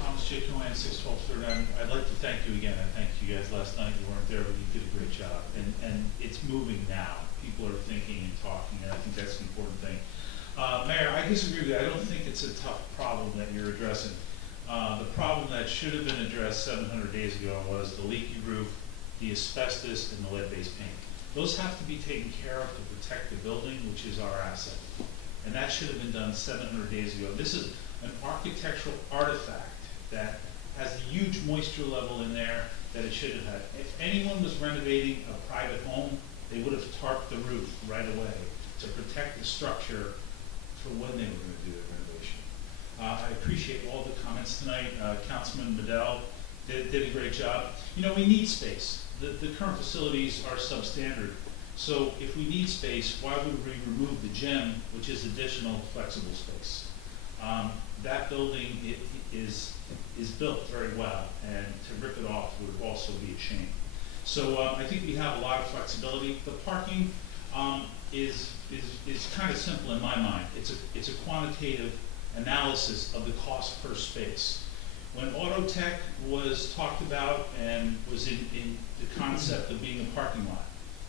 Thomas J. Cohen, 612 Third Avenue. I'd like to thank you again. I thanked you guys last night. You weren't there, but you did a great job. And it's moving now. People are thinking and talking, and I think that's an important thing. Mayor, I disagree with you. I don't think it's a tough problem that you're addressing. The problem that should have been addressed 700 days ago was the leaky roof, the asbestos, and the lead-based paint. Those have to be taken care of to protect the building, which is our asset. And that should have been done 700 days ago. This is an architectural artifact that has a huge moisture level in there that it should have had. If anyone was renovating a private home, they would have tarped the roof right away to protect the structure for when they were going to do their renovation. I appreciate all the comments tonight. Councilman Medell did a great job. You know, we need space. The current facilities are substandard. So if we need space, why would we remove the gym, which is additional flexible space? That building is built very well, and to rip it off would also be a shame. So I think we have a lot of flexibility. The parking is kind of simple in my mind. It's a quantitative analysis of the cost per space. When Autotech was talked about and was in the concept of being a parking lot,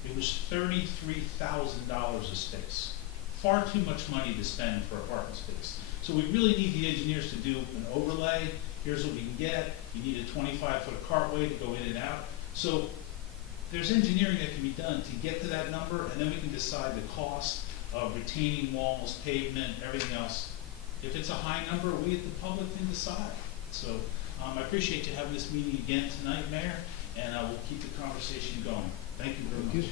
it was $33,000 a space. Far too much money to spend for a parking space. So we really need the engineers to do an overlay. Here's what we can get. You need a 25-foot cartway to go in and out. So there's engineering that can be done to get to that number, and then we can decide the cost of retaining walls, pavement, everything else. If it's a high number, we at the public can decide. So I appreciate you having this meeting again tonight, Mayor, and we'll keep the conversation going. Thank you very much.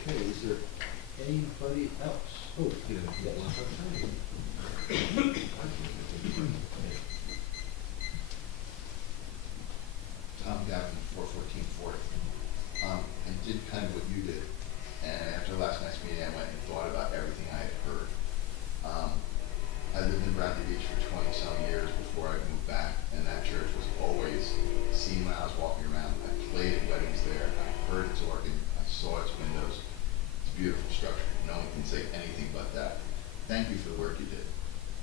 Okay, is there anybody else? Oh, yes. Tom Gavin, 414 Fort, and did kind of what you did. And after last night's meeting, I went and thought about everything I had heard. I lived in Bradley Beach for 20-some years before I moved back, and that church was always seen when I was walking around. I played at weddings there. I heard its organ. I saw its windows. It's a beautiful structure. No one can say anything but that. Thank you for the work you did.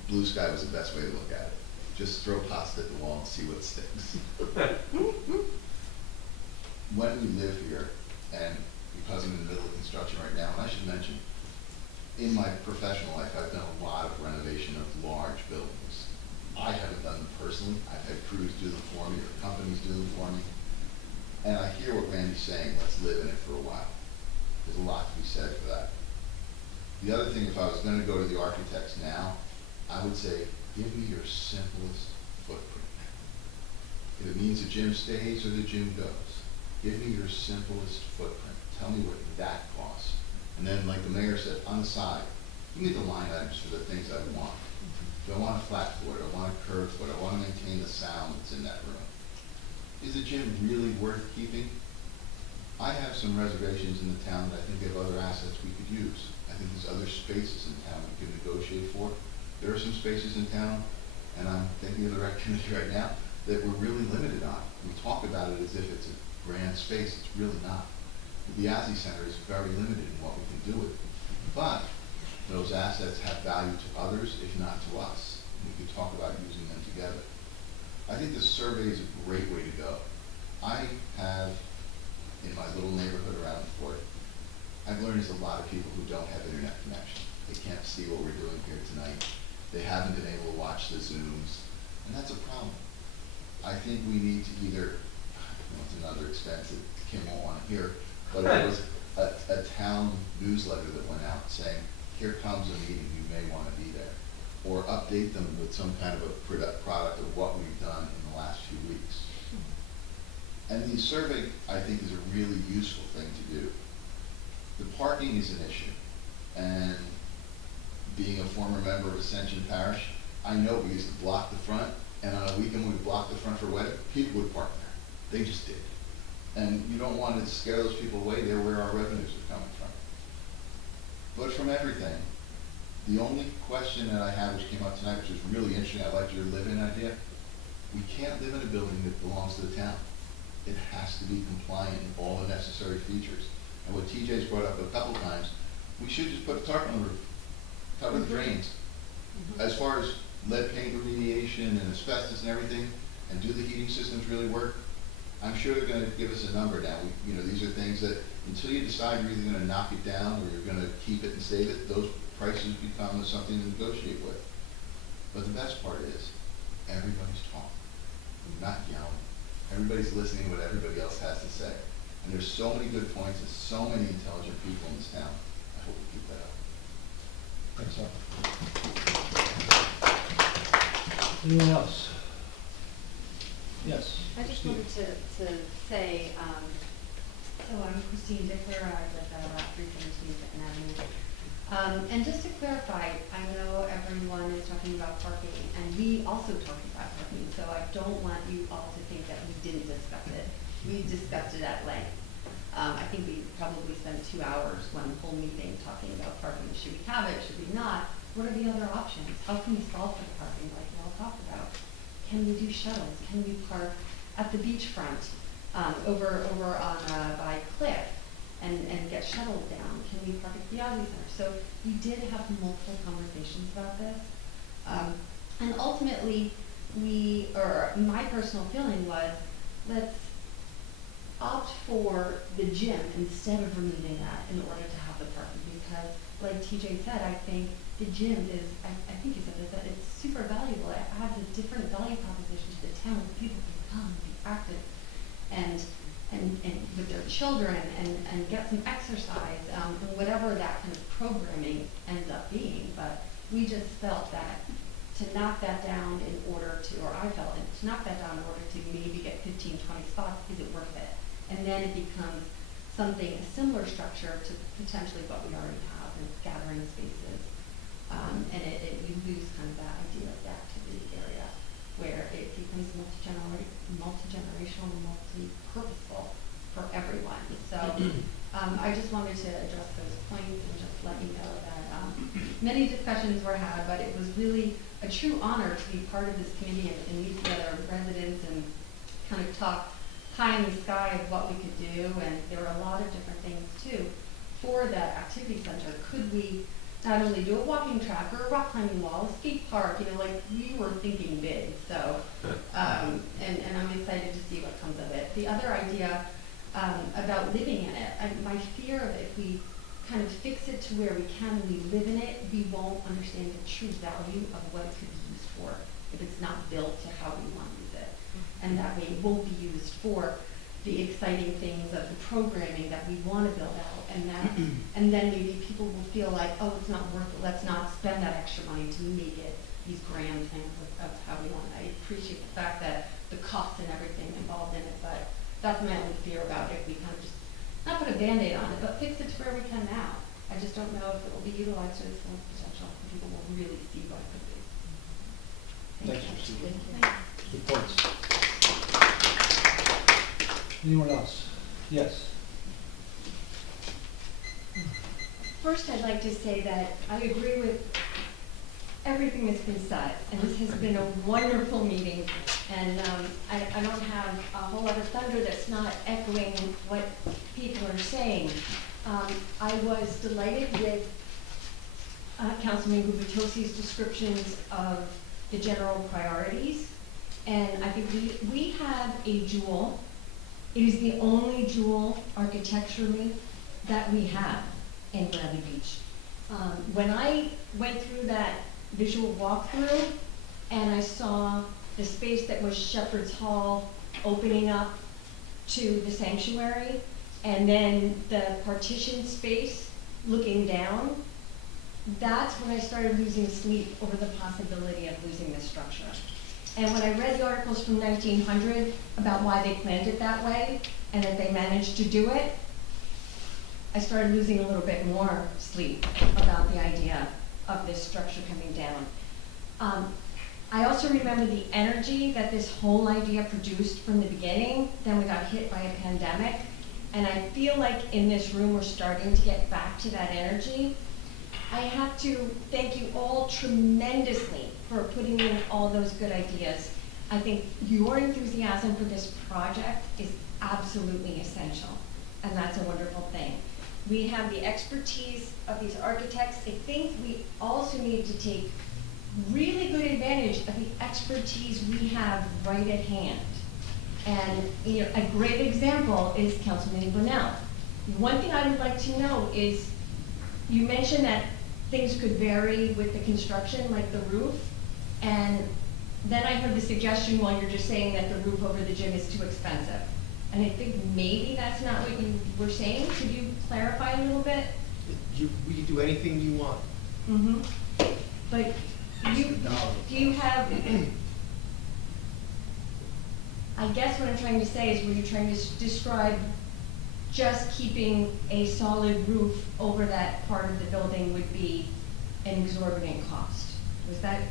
Blue sky was the best way to look at it. Just throw pasta at the wall and see what sticks. When we live here, and because I'm in the middle of construction right now, and I should mention, in my professional life, I've done a lot of renovation of large buildings. I haven't done them personally. I've had crews do them for me, or companies do them for me. And I hear what Randy's saying, let's live in it for a while. There's a lot to be said for that. The other thing, if I was going to go to the architects now, I would say, give me your simplest footprint. If it means the gym stays or the gym goes, give me your simplest footprint. Tell me what that costs. And then, like the mayor said, on the side, give me the line items for the things I want. Do I want a flat floor? Do I want a curved floor? Do I want to maintain the sound that's in that room? Is the gym really worth keeping? I have some reservations in the town that I think we have other assets we could use. I think there's other spaces in town we could negotiate for. There are some spaces in town, and I'm thinking of the rec committee right now, that we're really limited on. We talk about it as if it's a grand space. It's really not. The Biazzi Center is very limited in what we can do with it. But those assets have value to others, if not to us. We could talk about using them together. I think this survey is a great way to go. I have, in my little neighborhood around the fort, I've learned there's a lot of people who don't have internet connection. They can't see what we're doing here tonight. They haven't been able to watch the Zooms, and that's a problem. I think we need to either, it's another expense that Kim won't want to hear, but it was a town newsletter that went out saying, here comes a meeting, you may want to be there. Or update them with some kind of a product of what we've done in the last few weeks. And the survey, I think, is a really useful thing to do. The parking is an issue. And being a former member of Ascension Parish, I know we used to block the front and on a weekend when we blocked the front for wedding, people would park there. They just did. And you don't want to scare those people away. They're where our revenues are coming from. But from everything, the only question that I have, which came up tonight, which is really interesting, I liked your live-in idea. We can't live in a building that belongs to the town. It has to be compliant in all the necessary features. And what TJ's brought up a couple times, we should just put a tarp on the roof, cover the drains. As far as lead paint remediation and asbestos and everything, and do the heating systems really work, I'm sure they're gonna give us a number now. These are things that, until you decide you're either gonna knock it down or you're gonna keep it and save it, those prices become something to negotiate with. But the best part is, everybody's talking, not yelling. Everybody's listening to what everybody else has to say. And there's so many good points and so many intelligent people in this town. I hope we keep that up. Thanks, sir. Anyone else? Yes. I just wanted to say, so I'm Christine Dickler, I live at 317 Benton Avenue. And just to clarify, I know everyone is talking about parking, and we also talk about parking, so I don't want you all to think that we didn't discuss it. We discussed it at length. I think we probably spent 2 hours, one whole meeting, talking about parking. Should we have it? Should we not? What are the other options? How can we solve for parking like we all talked about? Can we do shuttles? Can we park at the beachfront, over on by Cliff, and get shuttled down? Can we park at the Piazzi Center? So we did have multiple conversations about this, and ultimately, my personal feeling was, let's opt for the gym instead of removing that in order to have the parking, because like TJ said, I think the gym is, I think he said this, that it's super valuable. It adds a different value proposition to the town. People can come and be active and with their children and get some exercise, and whatever that kind of programming ends up being. But we just felt that to knock that down in order to, or I felt to knock that down in order to maybe get 15, 20 spots, is it worth it? And then it becomes something, a similar structure to potentially what we already have in gathering spaces. And you lose kind of that idea of the activity area where it becomes multi-generational, multi-purposeful for everyone. So I just wanted to address those points and just let you know that many discussions were had, but it was really a true honor to be part of this committee and meet the other residents and kind of talk high in the sky of what we could do. And there were a lot of different things too for that activity center. Could we not only do a walking track or a rock climbing wall, a skate park, like we were thinking big. So, and I'm excited to see what comes of it. The other idea about living in it, my fear of if we kind of fix it to where we can and we live in it, we won't understand the true value of what it could be used for if it's not built to how we want to use it. And that way it won't be used for the exciting things of the programming that we want to build out, and then maybe people will feel like, oh, it's not worth it, let's not spend that extra money to make it these grand things of how we want it. I appreciate the fact that the cost and everything involved in it, but that's my only fear about it. If we kind of just, not put a Band-Aid on it, but fix it to where we can now. I just don't know if it will be utilized to its full potential, and people will really see what it could be. Thanks, Christine. Good points. Anyone else? Yes. First, I'd like to say that I agree with everything that's been said, and this has been a wonderful meeting, and I don't have a whole lot of thunder that's not echoing what people are saying. I was delighted with Councilman Gubitosi's descriptions of the general priorities, and I think we have a jewel. It is the only jewel architecturally that we have in Bradley Beach. When I went through that visual walkthrough and I saw the space that was Shepherd's Hall opening up to the sanctuary, and then the partition space looking down, that's when I started losing sleep over the possibility of losing this structure. And when I read the articles from 1900 about why they planned it that way and that they managed to do it, I started losing a little bit more sleep about the idea of this structure coming down. I also remember the energy that this whole idea produced from the beginning. Then we got hit by a pandemic. And I feel like in this room, we're starting to get back to that energy. I have to thank you all tremendously for putting in all those good ideas. I think your enthusiasm for this project is absolutely essential, and that's a wonderful thing. We have the expertise of these architects. I think we also need to take really good advantage of the expertise we have right at hand. And you know, a great example is Councilman Brunel. One thing I would like to know is, you mentioned that things could vary with the construction, like the roof, and then I heard the suggestion while you're just saying that the roof over the gym is too expensive. And I think maybe that's not what you were saying. Could you clarify a little bit? We can do anything you want. Mm-hmm. But do you have, I guess what I'm trying to say is, were you trying to describe just keeping a solid roof over that part of the building would be an exorbitant cost? Was that?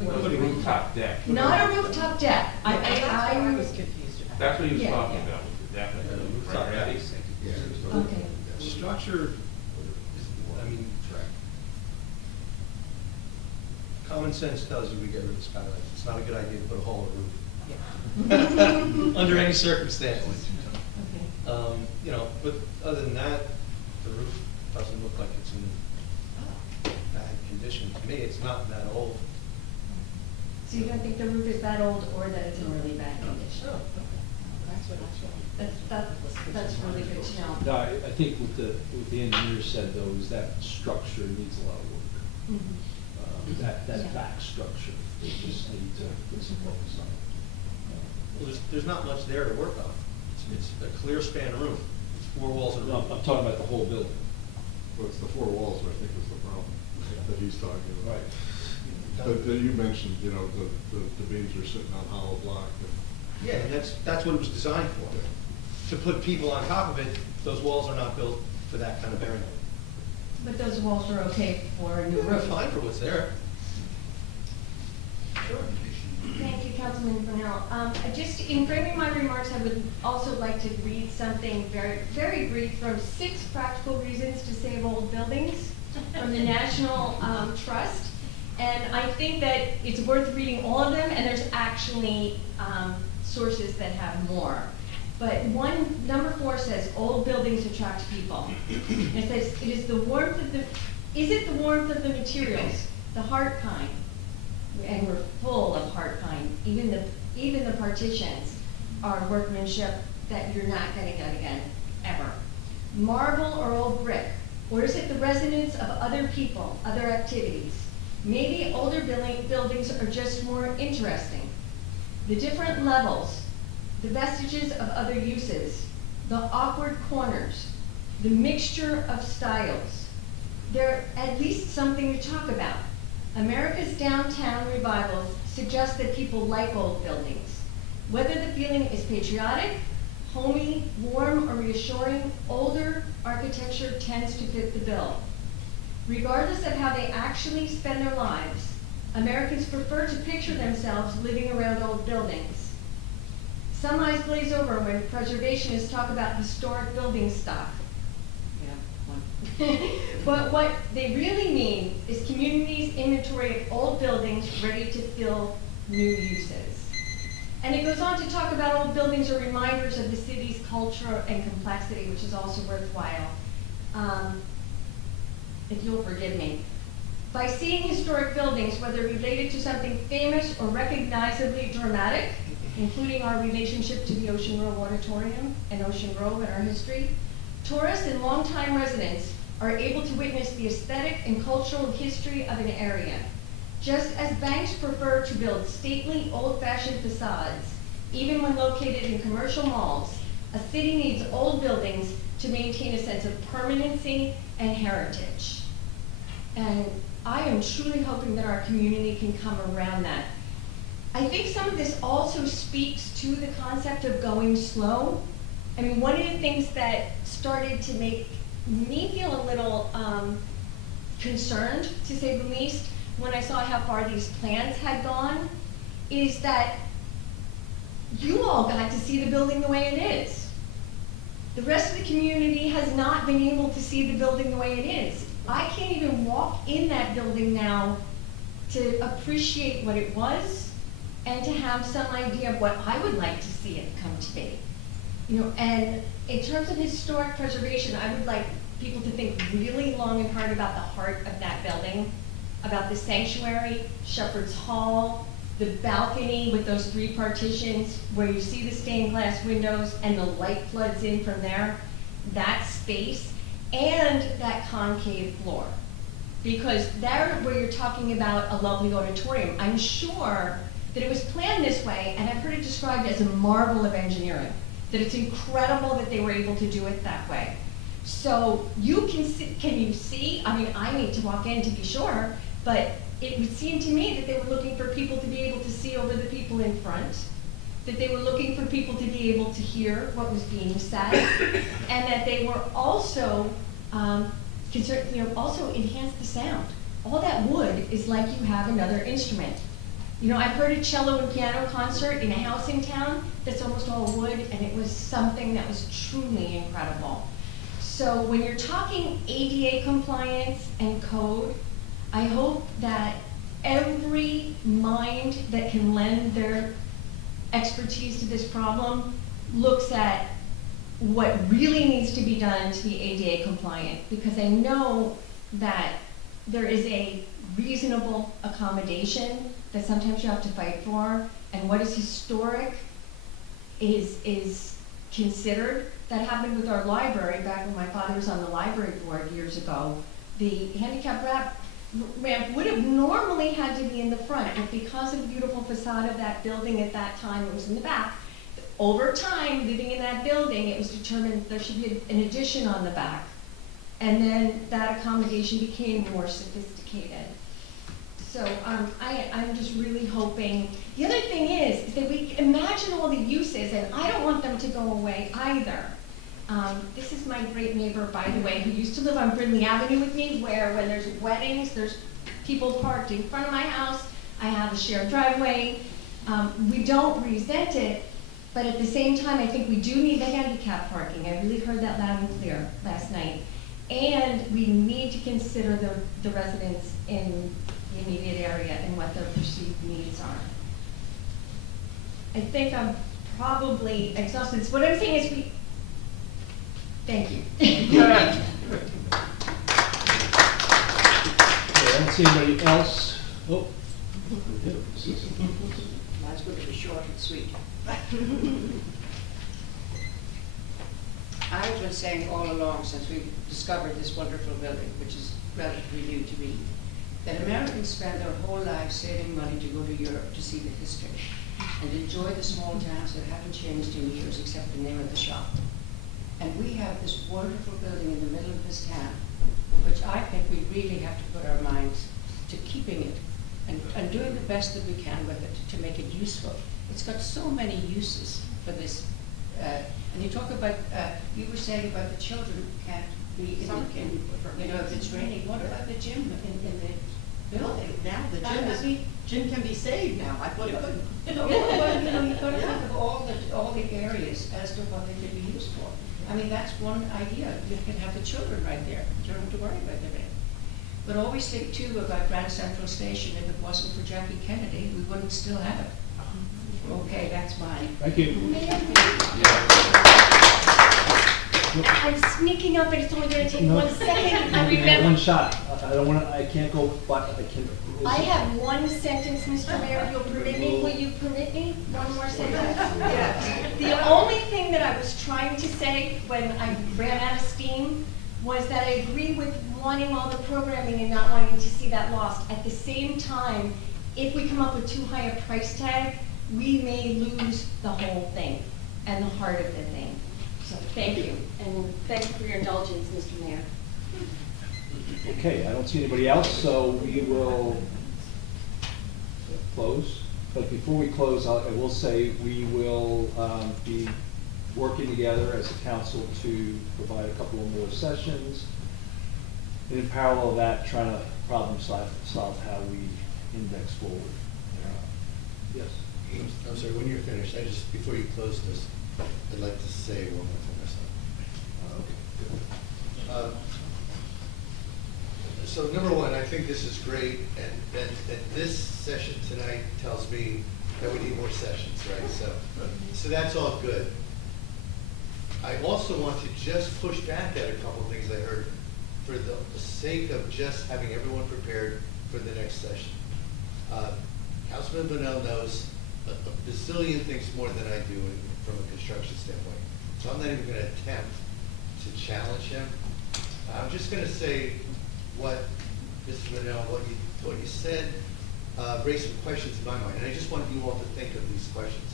Well, a rooftop deck. Not a rooftop deck. That's what I was confused about. That's what he was Yeah. talking about, definitely. Rooftop deck. Okay. Structure, I mean, common sense tells you we get rid of skylights. It's not a good idea to put a hole in the roof. Under any circumstances. Okay. You know, but other than that, the roof doesn't look like it's in bad condition. To me, it's not that old. So you don't think the roof is that old, or that it's in really bad condition? Oh, That's what That's really good to know. No, I think what the engineer said though is that structure needs a lot of work. Mhm. That Yeah. back structure, they just need to put some focus on it. Well, there's not much there to work on. It's a clear span room. It's 4 walls and a No, roof. I'm talking about the whole building. Well, it's the 4 walls, I think, is the problem that he's talking about. Right. That you mentioned, you know, the beams are sitting on hollow block. Yeah, and that's what it was designed for. To put people on top of it, those walls are not built for that kind of area. But those walls are okay for a new They're roof. fine for what's there. Sure. Thank you, Councilman Brunel. Just in framing my remarks, I would also like to read something very, very brief from 6 Practical Reasons to Save Old Buildings from the National Trust. And I think that it's worth reading all of them, and there's actually sources that have more. But number 4 says, old buildings attract people. And it says, is it the warmth of the materials, the heart kind? And we're full of heart pine. Even the partitions are workmanship that you're not gonna get again, ever. Marble or old brick, or is it the resonance of other people, other activities? Maybe older buildings are just more interesting. The different levels, the vestiges of other uses, the awkward corners, the mixture of styles. They're at least something to talk about. America's downtown revivals suggest that people like old buildings. Whether the feeling is patriotic, homey, warm, or reassuring, older architecture tends to fit the bill. Regardless of how they actually spend their lives, Americans prefer to picture themselves living around old buildings. Some eyes glaze over when preservationists talk about historic building stock. But what they really mean is communities' inventory of old buildings ready to fill new uses. And it goes on to talk about old buildings are reminders of the city's culture and complexity, which is also worthwhile. If you'll forgive me. By seeing historic buildings, whether related to something famous or recognizably dramatic, including our relationship to the Ocean Grove Auditorium and Ocean Grove in our history, tourists and longtime residents are able to witness the aesthetic and cultural history of an area. Just as banks prefer to build stately, old-fashioned facades, even when located in commercial malls, a city needs old buildings to maintain a sense of permanency and heritage. And I am truly hoping that our community can come around that. I think some of this also speaks to the concept of going slow. I mean, one of the things that started to make me feel a little concerned, to say the least, when I saw how far these plans had gone, is that you all got to see the building the way it is. The rest of the community has not been able to see the building the way it is. I can't even walk in that building now to appreciate what it was and to have some idea of what I would like to see it come to be. You know, and in terms of historic preservation, I would like people to think really long and hard about the heart of that building, about the sanctuary, Shepherd's Hall, the balcony with those 3 partitions where you see the stained glass windows and the light floods in from there, that space, and that concave floor. Because there, where you're talking about a lovely auditorium, I'm sure that it was planned this way, and I've heard it described as a marvel of engineering, that it's incredible that they were able to do it that way. So you can you see, I mean, I need to walk in to be sure, but it would seem to me that they were looking for people to be able to see over the people in front, that they were looking for people to be able to hear what was being said, and that they were also concerned, you know, also enhance the sound. All that wood is like you have another instrument. You know, I've heard a cello and piano concert in a house in town that's almost all wood, and it was something that was truly incredible. So when you're talking ADA compliance and code, I hope that every mind that can lend their expertise to this problem looks at what really needs to be done to be ADA compliant, because I know that there is a reasonable accommodation that sometimes you have to fight for, and what is historic is considered. That happened with our library back when my father was on the library board years ago. The handicap ramp would have normally had to be in the front, but because of the beautiful facade of that building at that time, it was in the back. Over time, living in that building, it was determined there should be an addition on the back. And then that accommodation became more sophisticated. So I'm just really hoping. The other thing is that we imagine all the uses, and I don't want them to go away either. This is my great neighbor, by the way, who used to live on Brindley Avenue with me, where when there's weddings, there's people parked in front of my house. I have a shared driveway. We don't resent it, but at the same time, I think we do need the handicap parking. I really heard that loud and clear last night. And we need to consider the residents in the immediate area and what their perceived needs are. I think I'm probably exhausted. So what I'm saying is thank you. Okay, I don't see anybody else. Oh, we do. Mine's going to be short and sweet. I've been saying all along since we discovered this wonderful building, which is relatively new to me, that Americans spend their whole lives saving money to go to Europe to see the history and enjoy the small towns that haven't changed in years except the name of the shop. And we have this wonderful building in the middle of this town, which I think we really have to put our minds to keeping it and doing the best that we can with it to make it useful. It's got so many uses for this. And you talk about, you were saying about the children can't be in, you know, if it's raining. What about the gym in the building? Now the gym can be saved now. I thought it couldn't. Well, you know, you've got to think of all the areas as to what they could be used for. I mean, that's one idea. You can have the children right there. You don't have to worry about them. But always think too about Grand Central Station. If it wasn't for Jackie Kennedy, we wouldn't still have it. Okay, that's mine. Thank you. I'm sneaking up, and it's only going to take No. 1 second. I You have remember. one shot. I don't want to. I can't go. But I can. I have one sentence, Mr. Mayor, if you'll permit me. Will you permit me one more sentence? Yeah. The only thing that I was trying to say when I ran out of steam was that I agree with wanting all the programming and not wanting to see that lost. At the same time, if we come up with too high a price tag, we may lose the whole thing and the heart of the thing. So thank you, and thank you for your indulgence, Mr. Mayor. Okay, I don't see anybody else, so we will close. But before we close, I will say we will be working together as a council to provide a couple of more sessions. And in parallel of that, trying to problem solve how we index forward. Yes. I'm sorry, when you're finished, before you close this, I'd like to say one more thing myself. Okay, So number one, I think this is great, and this session tonight tells me that we need more sessions, right? So that's all good. I also want to just push back at a couple of things I heard for the sake of just having everyone prepared for the next session. Councilman Bonnell knows a bazillion things more than I do from a construction standpoint. So I'm not even going to attempt to challenge him. I'm just going to say what, Mr. Bonnell, what you said raised some questions in my mind, and I just want you all to think of these questions.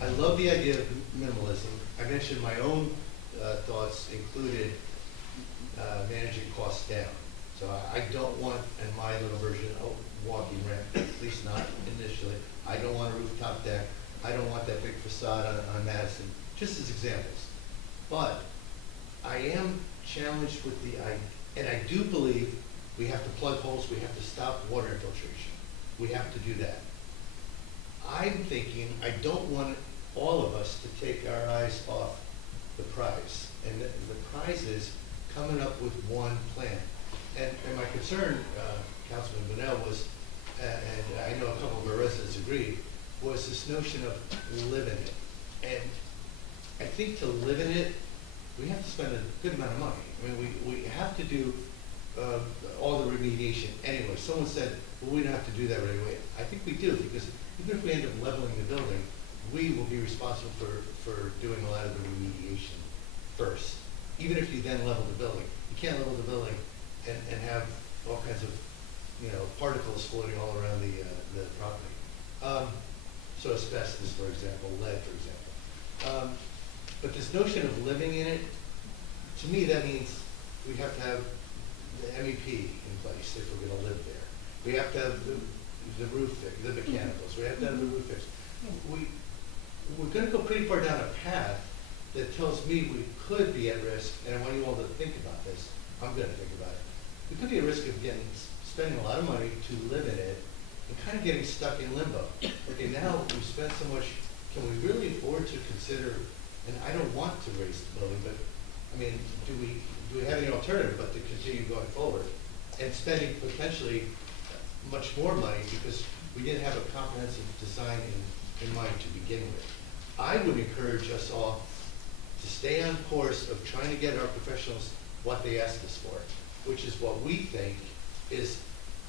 I love the idea of minimalism. I mentioned my own thoughts included managing costs down. So I don't want, in my little version, a walking ramp, at least not initially. I don't want a rooftop deck. I don't want that big facade on Madison, just as examples. But I am challenged with the idea, and I do believe we have to plug holes, we have to stop water infiltration. We have to do that. I'm thinking I don't want all of us to take our eyes off the prize. And the prize is coming up with one plan. And my concern, Councilman Bonnell, was, and I know a couple of our residents agreed, was this notion of living it. And I think to live in it, we have to spend a good amount of money. I mean, we have to do all the remediation anyway. Someone said, well, we don't have to do that right away. I think we do, because even if we end up leveling the building, we will be responsible for doing a lot of the remediation first. Even if you then level the building. You can't level the building and have all kinds of, particles floating all around the property. So asbestos, for example, lead, for example. But this notion of living in it, to me, that means we have to have the MEP in place if we're going to live there. We have to have the roof fixed, the mechanicals. We have to have the roof fixed. We're going to go pretty far down a path that tells me we could be at risk, and I want you all to think about this. I'm going to think about it. We could be at risk of spending a lot of money to live in it and kind of getting stuck in limbo. Okay, now we've spent so much, can we really afford to consider, and I don't want to raise the building, but I mean, do we have any alternative but to continue going forward and spending potentially much more money because we didn't have a comprehensive design in mind to begin with. I would encourage us all to stay on course of trying to get our professionals what they asked us for, which is what we think is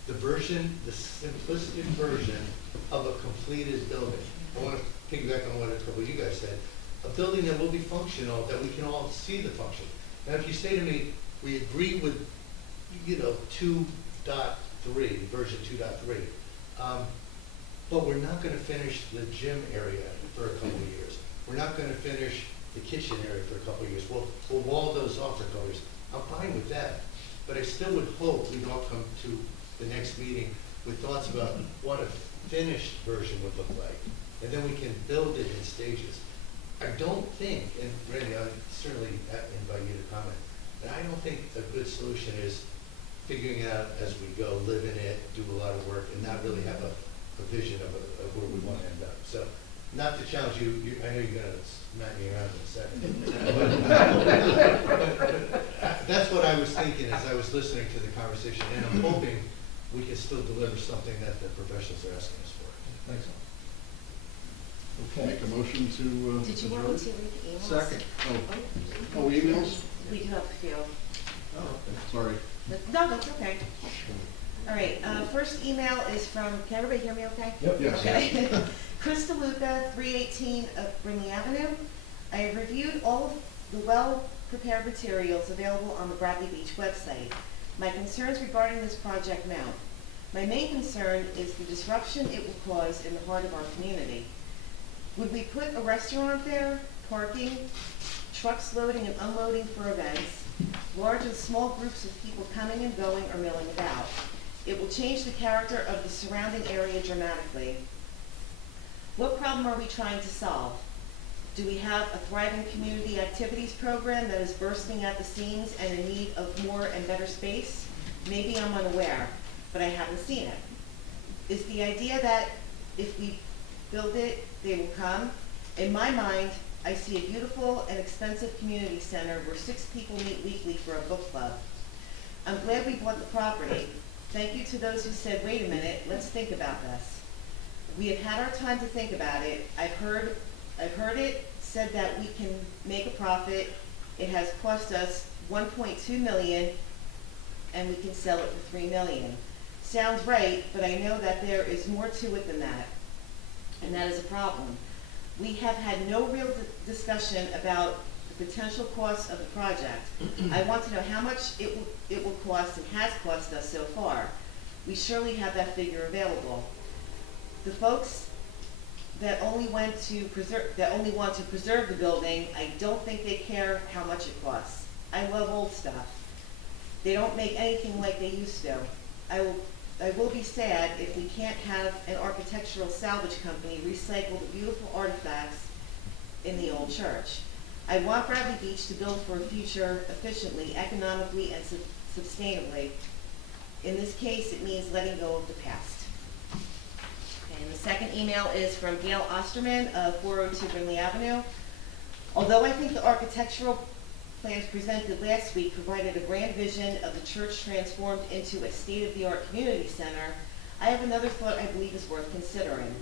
the simplistic version of a completed building. I want to piggyback on what a couple of you guys said. A building that will be functional, that we can all see the function. Now, if you say to me, we agree with, 2.3, version 2.3, but we're not going to finish the gym area for a couple of years. We're not going to finish the kitchen area for a couple of years. We'll wall those off for a couple of years. I'm fine with that, but I still would hope we'd all come to the next meeting with thoughts about what a finished version would look like, and then we can build it in stages. I don't think, and Randy, I would certainly invite you to comment, but I don't think a good solution is figuring it out as we go, live in it, do a lot of work, and not really have a vision of where we want to end up. So, not to challenge you, I know you're going to smack me around in a second. That's what I was thinking as I was listening to the conversation, and I'm hoping we can still deliver something that the professionals are asking us for. Thanks. Okay. Make a motion to. Did you want me to read the emails? Second. Oh, emails? We do have a few. Oh, okay. Sorry. No, that's okay. All right, first email is from, can everybody hear me okay? Yep. Yes. Okay. Chris DeLuca, 318 of Brinley Avenue. I have reviewed all of the well-prepared materials available on the Bradley Beach website. My concerns regarding this project mount. My main concern is the disruption it will cause in the heart of our community. Would we put a restaurant there, parking, trucks loading and unloading for events, large and small groups of people coming and going or milling about? It will change the character of the surrounding area dramatically. What problem are we trying to solve? Do we have a thriving community activities program that is bursting at the seams and in need of more and better space? Maybe I'm unaware, but I haven't seen it. Is the idea that if we build it, they will come? In my mind, I see a beautiful and expensive community center where 6 people meet weekly for a book club. I'm glad we bought the property. Thank you to those who said, wait a minute, let's think about this. We have had our time to think about it. I've heard it said that we can make a profit. It has cost us $1.2 million, and we can sell it for $3 million. Sounds right, but I know that there is more to it than that, and that is a problem. We have had no real discussion about the potential cost of the project. I want to know how much it will cost and has cost us so far. We surely have that figure available. The folks that only want to preserve the building, I don't think they care how much it costs. I love old stuff. They don't make anything like they used to. I will be sad if we can't have an architectural salvage company recycle the beautiful artifacts in the old church. I want Bradley Beach to build for a future efficiently, economically, and sustainably. In this case, it means letting go of the past. Okay, and the second email is from Gail Osterman of 402 Brinley Avenue. Although I think the architectural plans presented last week provided a grand vision of the church transformed into a state-of-the-art community center, I have another thought I believe is worth considering.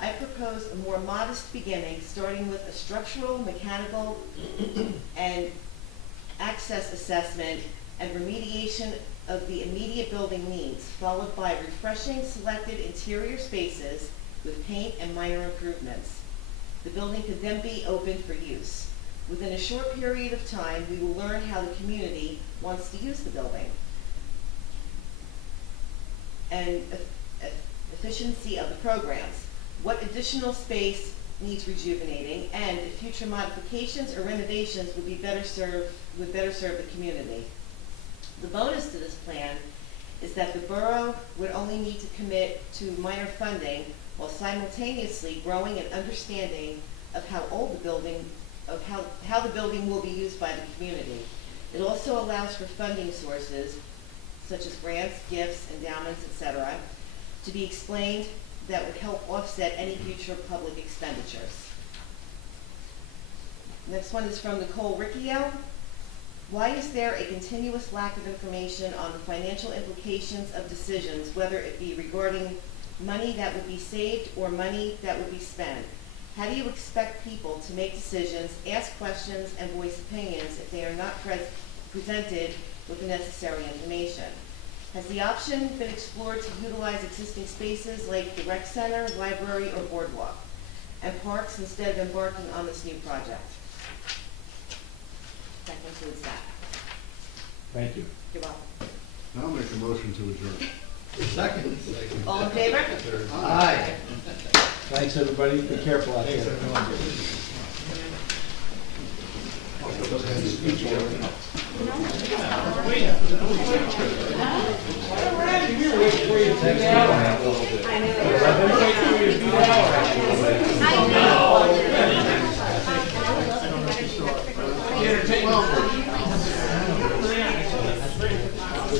I propose a more modest beginning, starting with a structural, mechanical, and access assessment and remediation of the immediate building needs, followed by refreshing selected interior spaces with paint and minor improvements. The building could then be open for use. Within a short period of time, we will learn how the community wants to use the building. And efficiency of the programs. What additional space needs rejuvenating, and if future modifications or renovations would better serve the community. The bonus to this plan is that the borough would only need to commit to minor funding while simultaneously growing an understanding of how the building will be used by the community. It also allows for funding sources such as grants, gifts, endowments, etc., to be explained that would help offset any future public expenditures. Next one is from Nicole Riccio. Why is there a continuous lack of information on the financial implications of decisions, whether it be regarding money that would be saved or money that would be spent? How do you expect people to make decisions, ask questions, and voice opinions if they are not presented with the necessary information? Has the option been explored to utilize existing spaces like the rec center, library, or boardwalk, and parks instead of embarking on this new project? That concludes that. Thank you. You're welcome. Now I'll make a motion to adjourn. Second. All in favor? Aye. Thanks, everybody. Be careful out there. No.